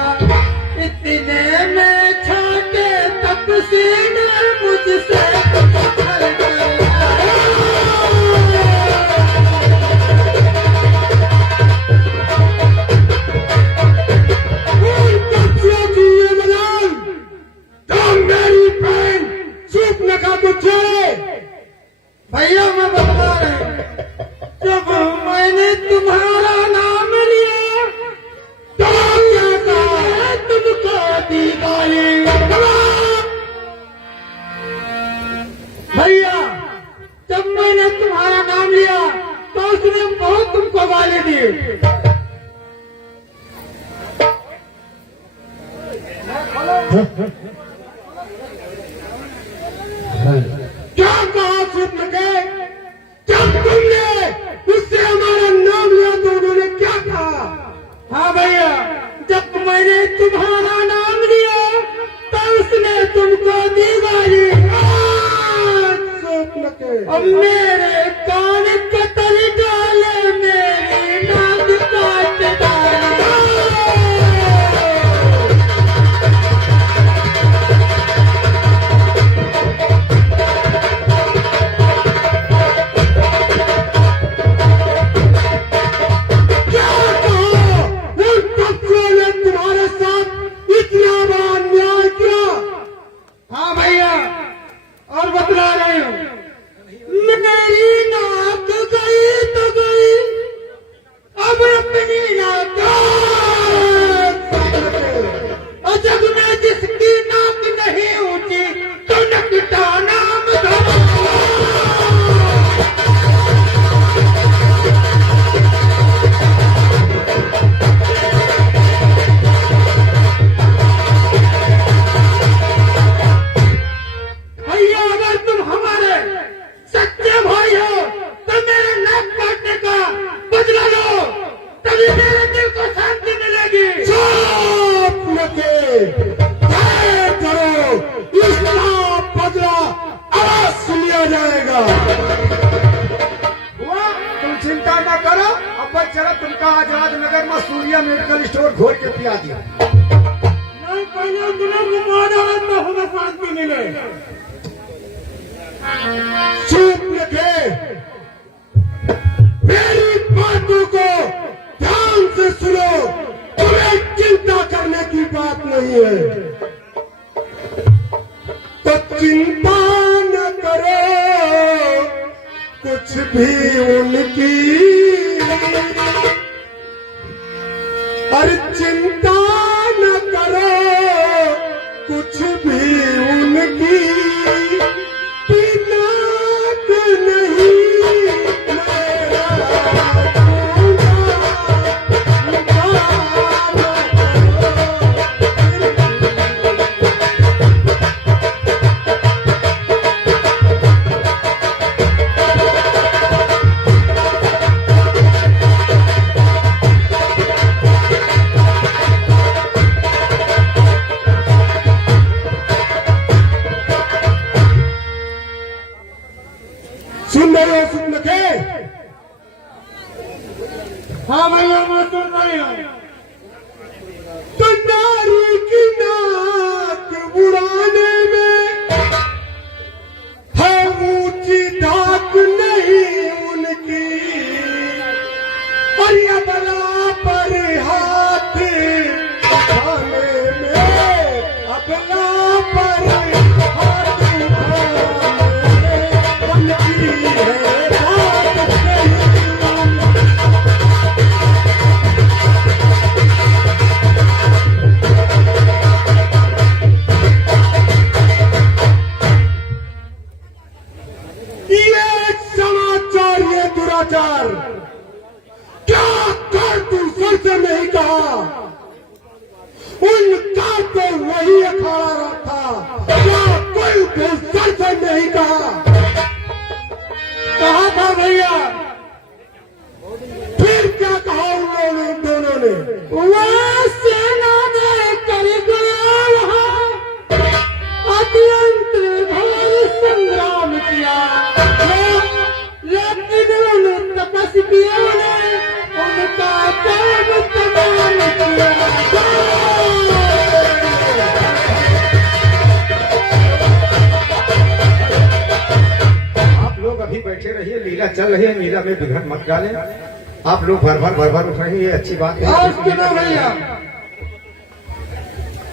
इतने में छोटे तपसी ने मुझसे भैया मैं बता रहा हूँ, जब मैंने तुम्हारा नाम लिया तो क्या कहा तुमको दी गाली। भैया जब मैंने तुम्हारा नाम लिया तो उसने बहुत तुमको गाली दी। क्या कहा शूर्पणखा? जब तुमने उससे हमारा नाम लिया तो उन्होंने क्या कहा? हाँ भैया, जब मैंने तुम्हारा नाम लिया तो उसने तुमको दी गाली। अब मेरे कान कतल डाले, मेरी नाक काट डाले। हाँ भैया और बतला रहे हूँ, मेरी नाक गई तो गई, अब अपनी नाक। और जग में जिसकी नाक नहीं ऊंची तो नकटा नाम धरो। भैया अगर तुम हमारे सच्चे भाई हो तो मेरे नाक काटने का बदला लो, तभी मेरे दिल को शांति मिलेगी। करो, इसका बदला अवश्य लिया जाएगा। तुम चिंता न करो, अब चलो तुमका आज राजनगर में सूर्या मेडिकल स्टोर खोल के पिया दिया। नहीं पहले दिनों को मारा तो हमें शांति मिले। शूर्पणखा, मेरी बातों को ध्यान से सुनो, तुम्हें चिंता करने की बात नहीं है तो चिंता न करो। कुछ भी उनकी अरे चिंता न करो कुछ भी उनकी पिनाक नहीं मेरा सुन रहे हो सुन के? हाँ भैया मैं सुन रही हूँ। तो नारी की नाक उड़ाने में है ऊंची धाक नहीं उनकी और ये बला पर हाथ उठाने में अबला पर हाथ उठाने में उनकी है बात नहीं। ये समाचार ये दुराचार क्या कर तू सर से नहीं कहा उनका तो वही अखाड़ा था क्या कोई भी सर से नहीं कहा था भैया फिर क्या कहा उन दोनों ने वह सेना ने कर गया वहाँ अत्यंत घोर संग्राम किया, लेकिन उन तपस्वियों ने उनका काम तमाम किया। आप लोग अभी बैठे रहिए, लीला चल रही है, लीला में विघ्न मत डालें। आप लोग भर भर उठ रहे हैं, ये अच्छी बात है। और सुनो भैया,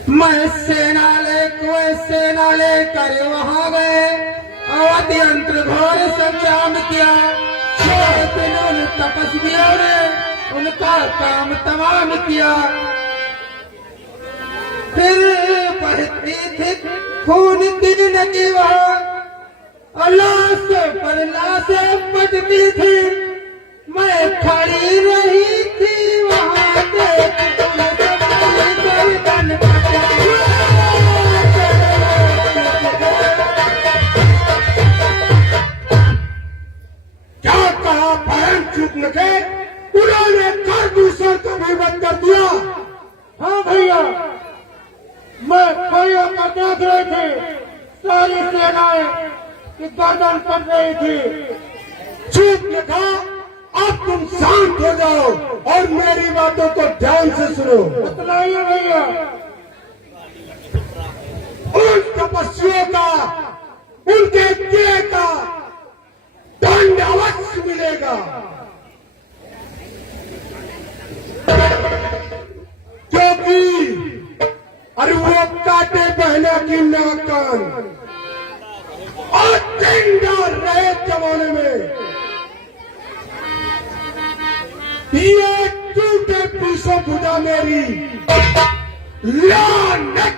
मैं सेना लेकर वहां गए और अत्यंत घोर संग्राम किया, लेकिन उन तपस्वियों ने उनका काम तमाम किया। फिर बहती थी खून की नदी वहां और लाश पर लाशें पड़ती थी, मैं खड़ी रही थी वहां क्या कहा बहन चुप न के उन्होंने कर दूसर को भी बंद कर दिया। हाँ भैया, मैं खोया कर देख रही थी, सारी सेनाएं की गर्दन पड़ रही थी। चुप न कहा, अब तुम शांत हो जाओ और मेरी बातों को ध्यान से सुनो। बतलाइए भैया। उन तपस्वियों का उनके किए का दंड अवश्य मिलेगा, क्योंकि अरे वो काटे बहना की नाकान और टेंडर रहे जमाने में ये टूटे पीछे बुझा मेरी लानत।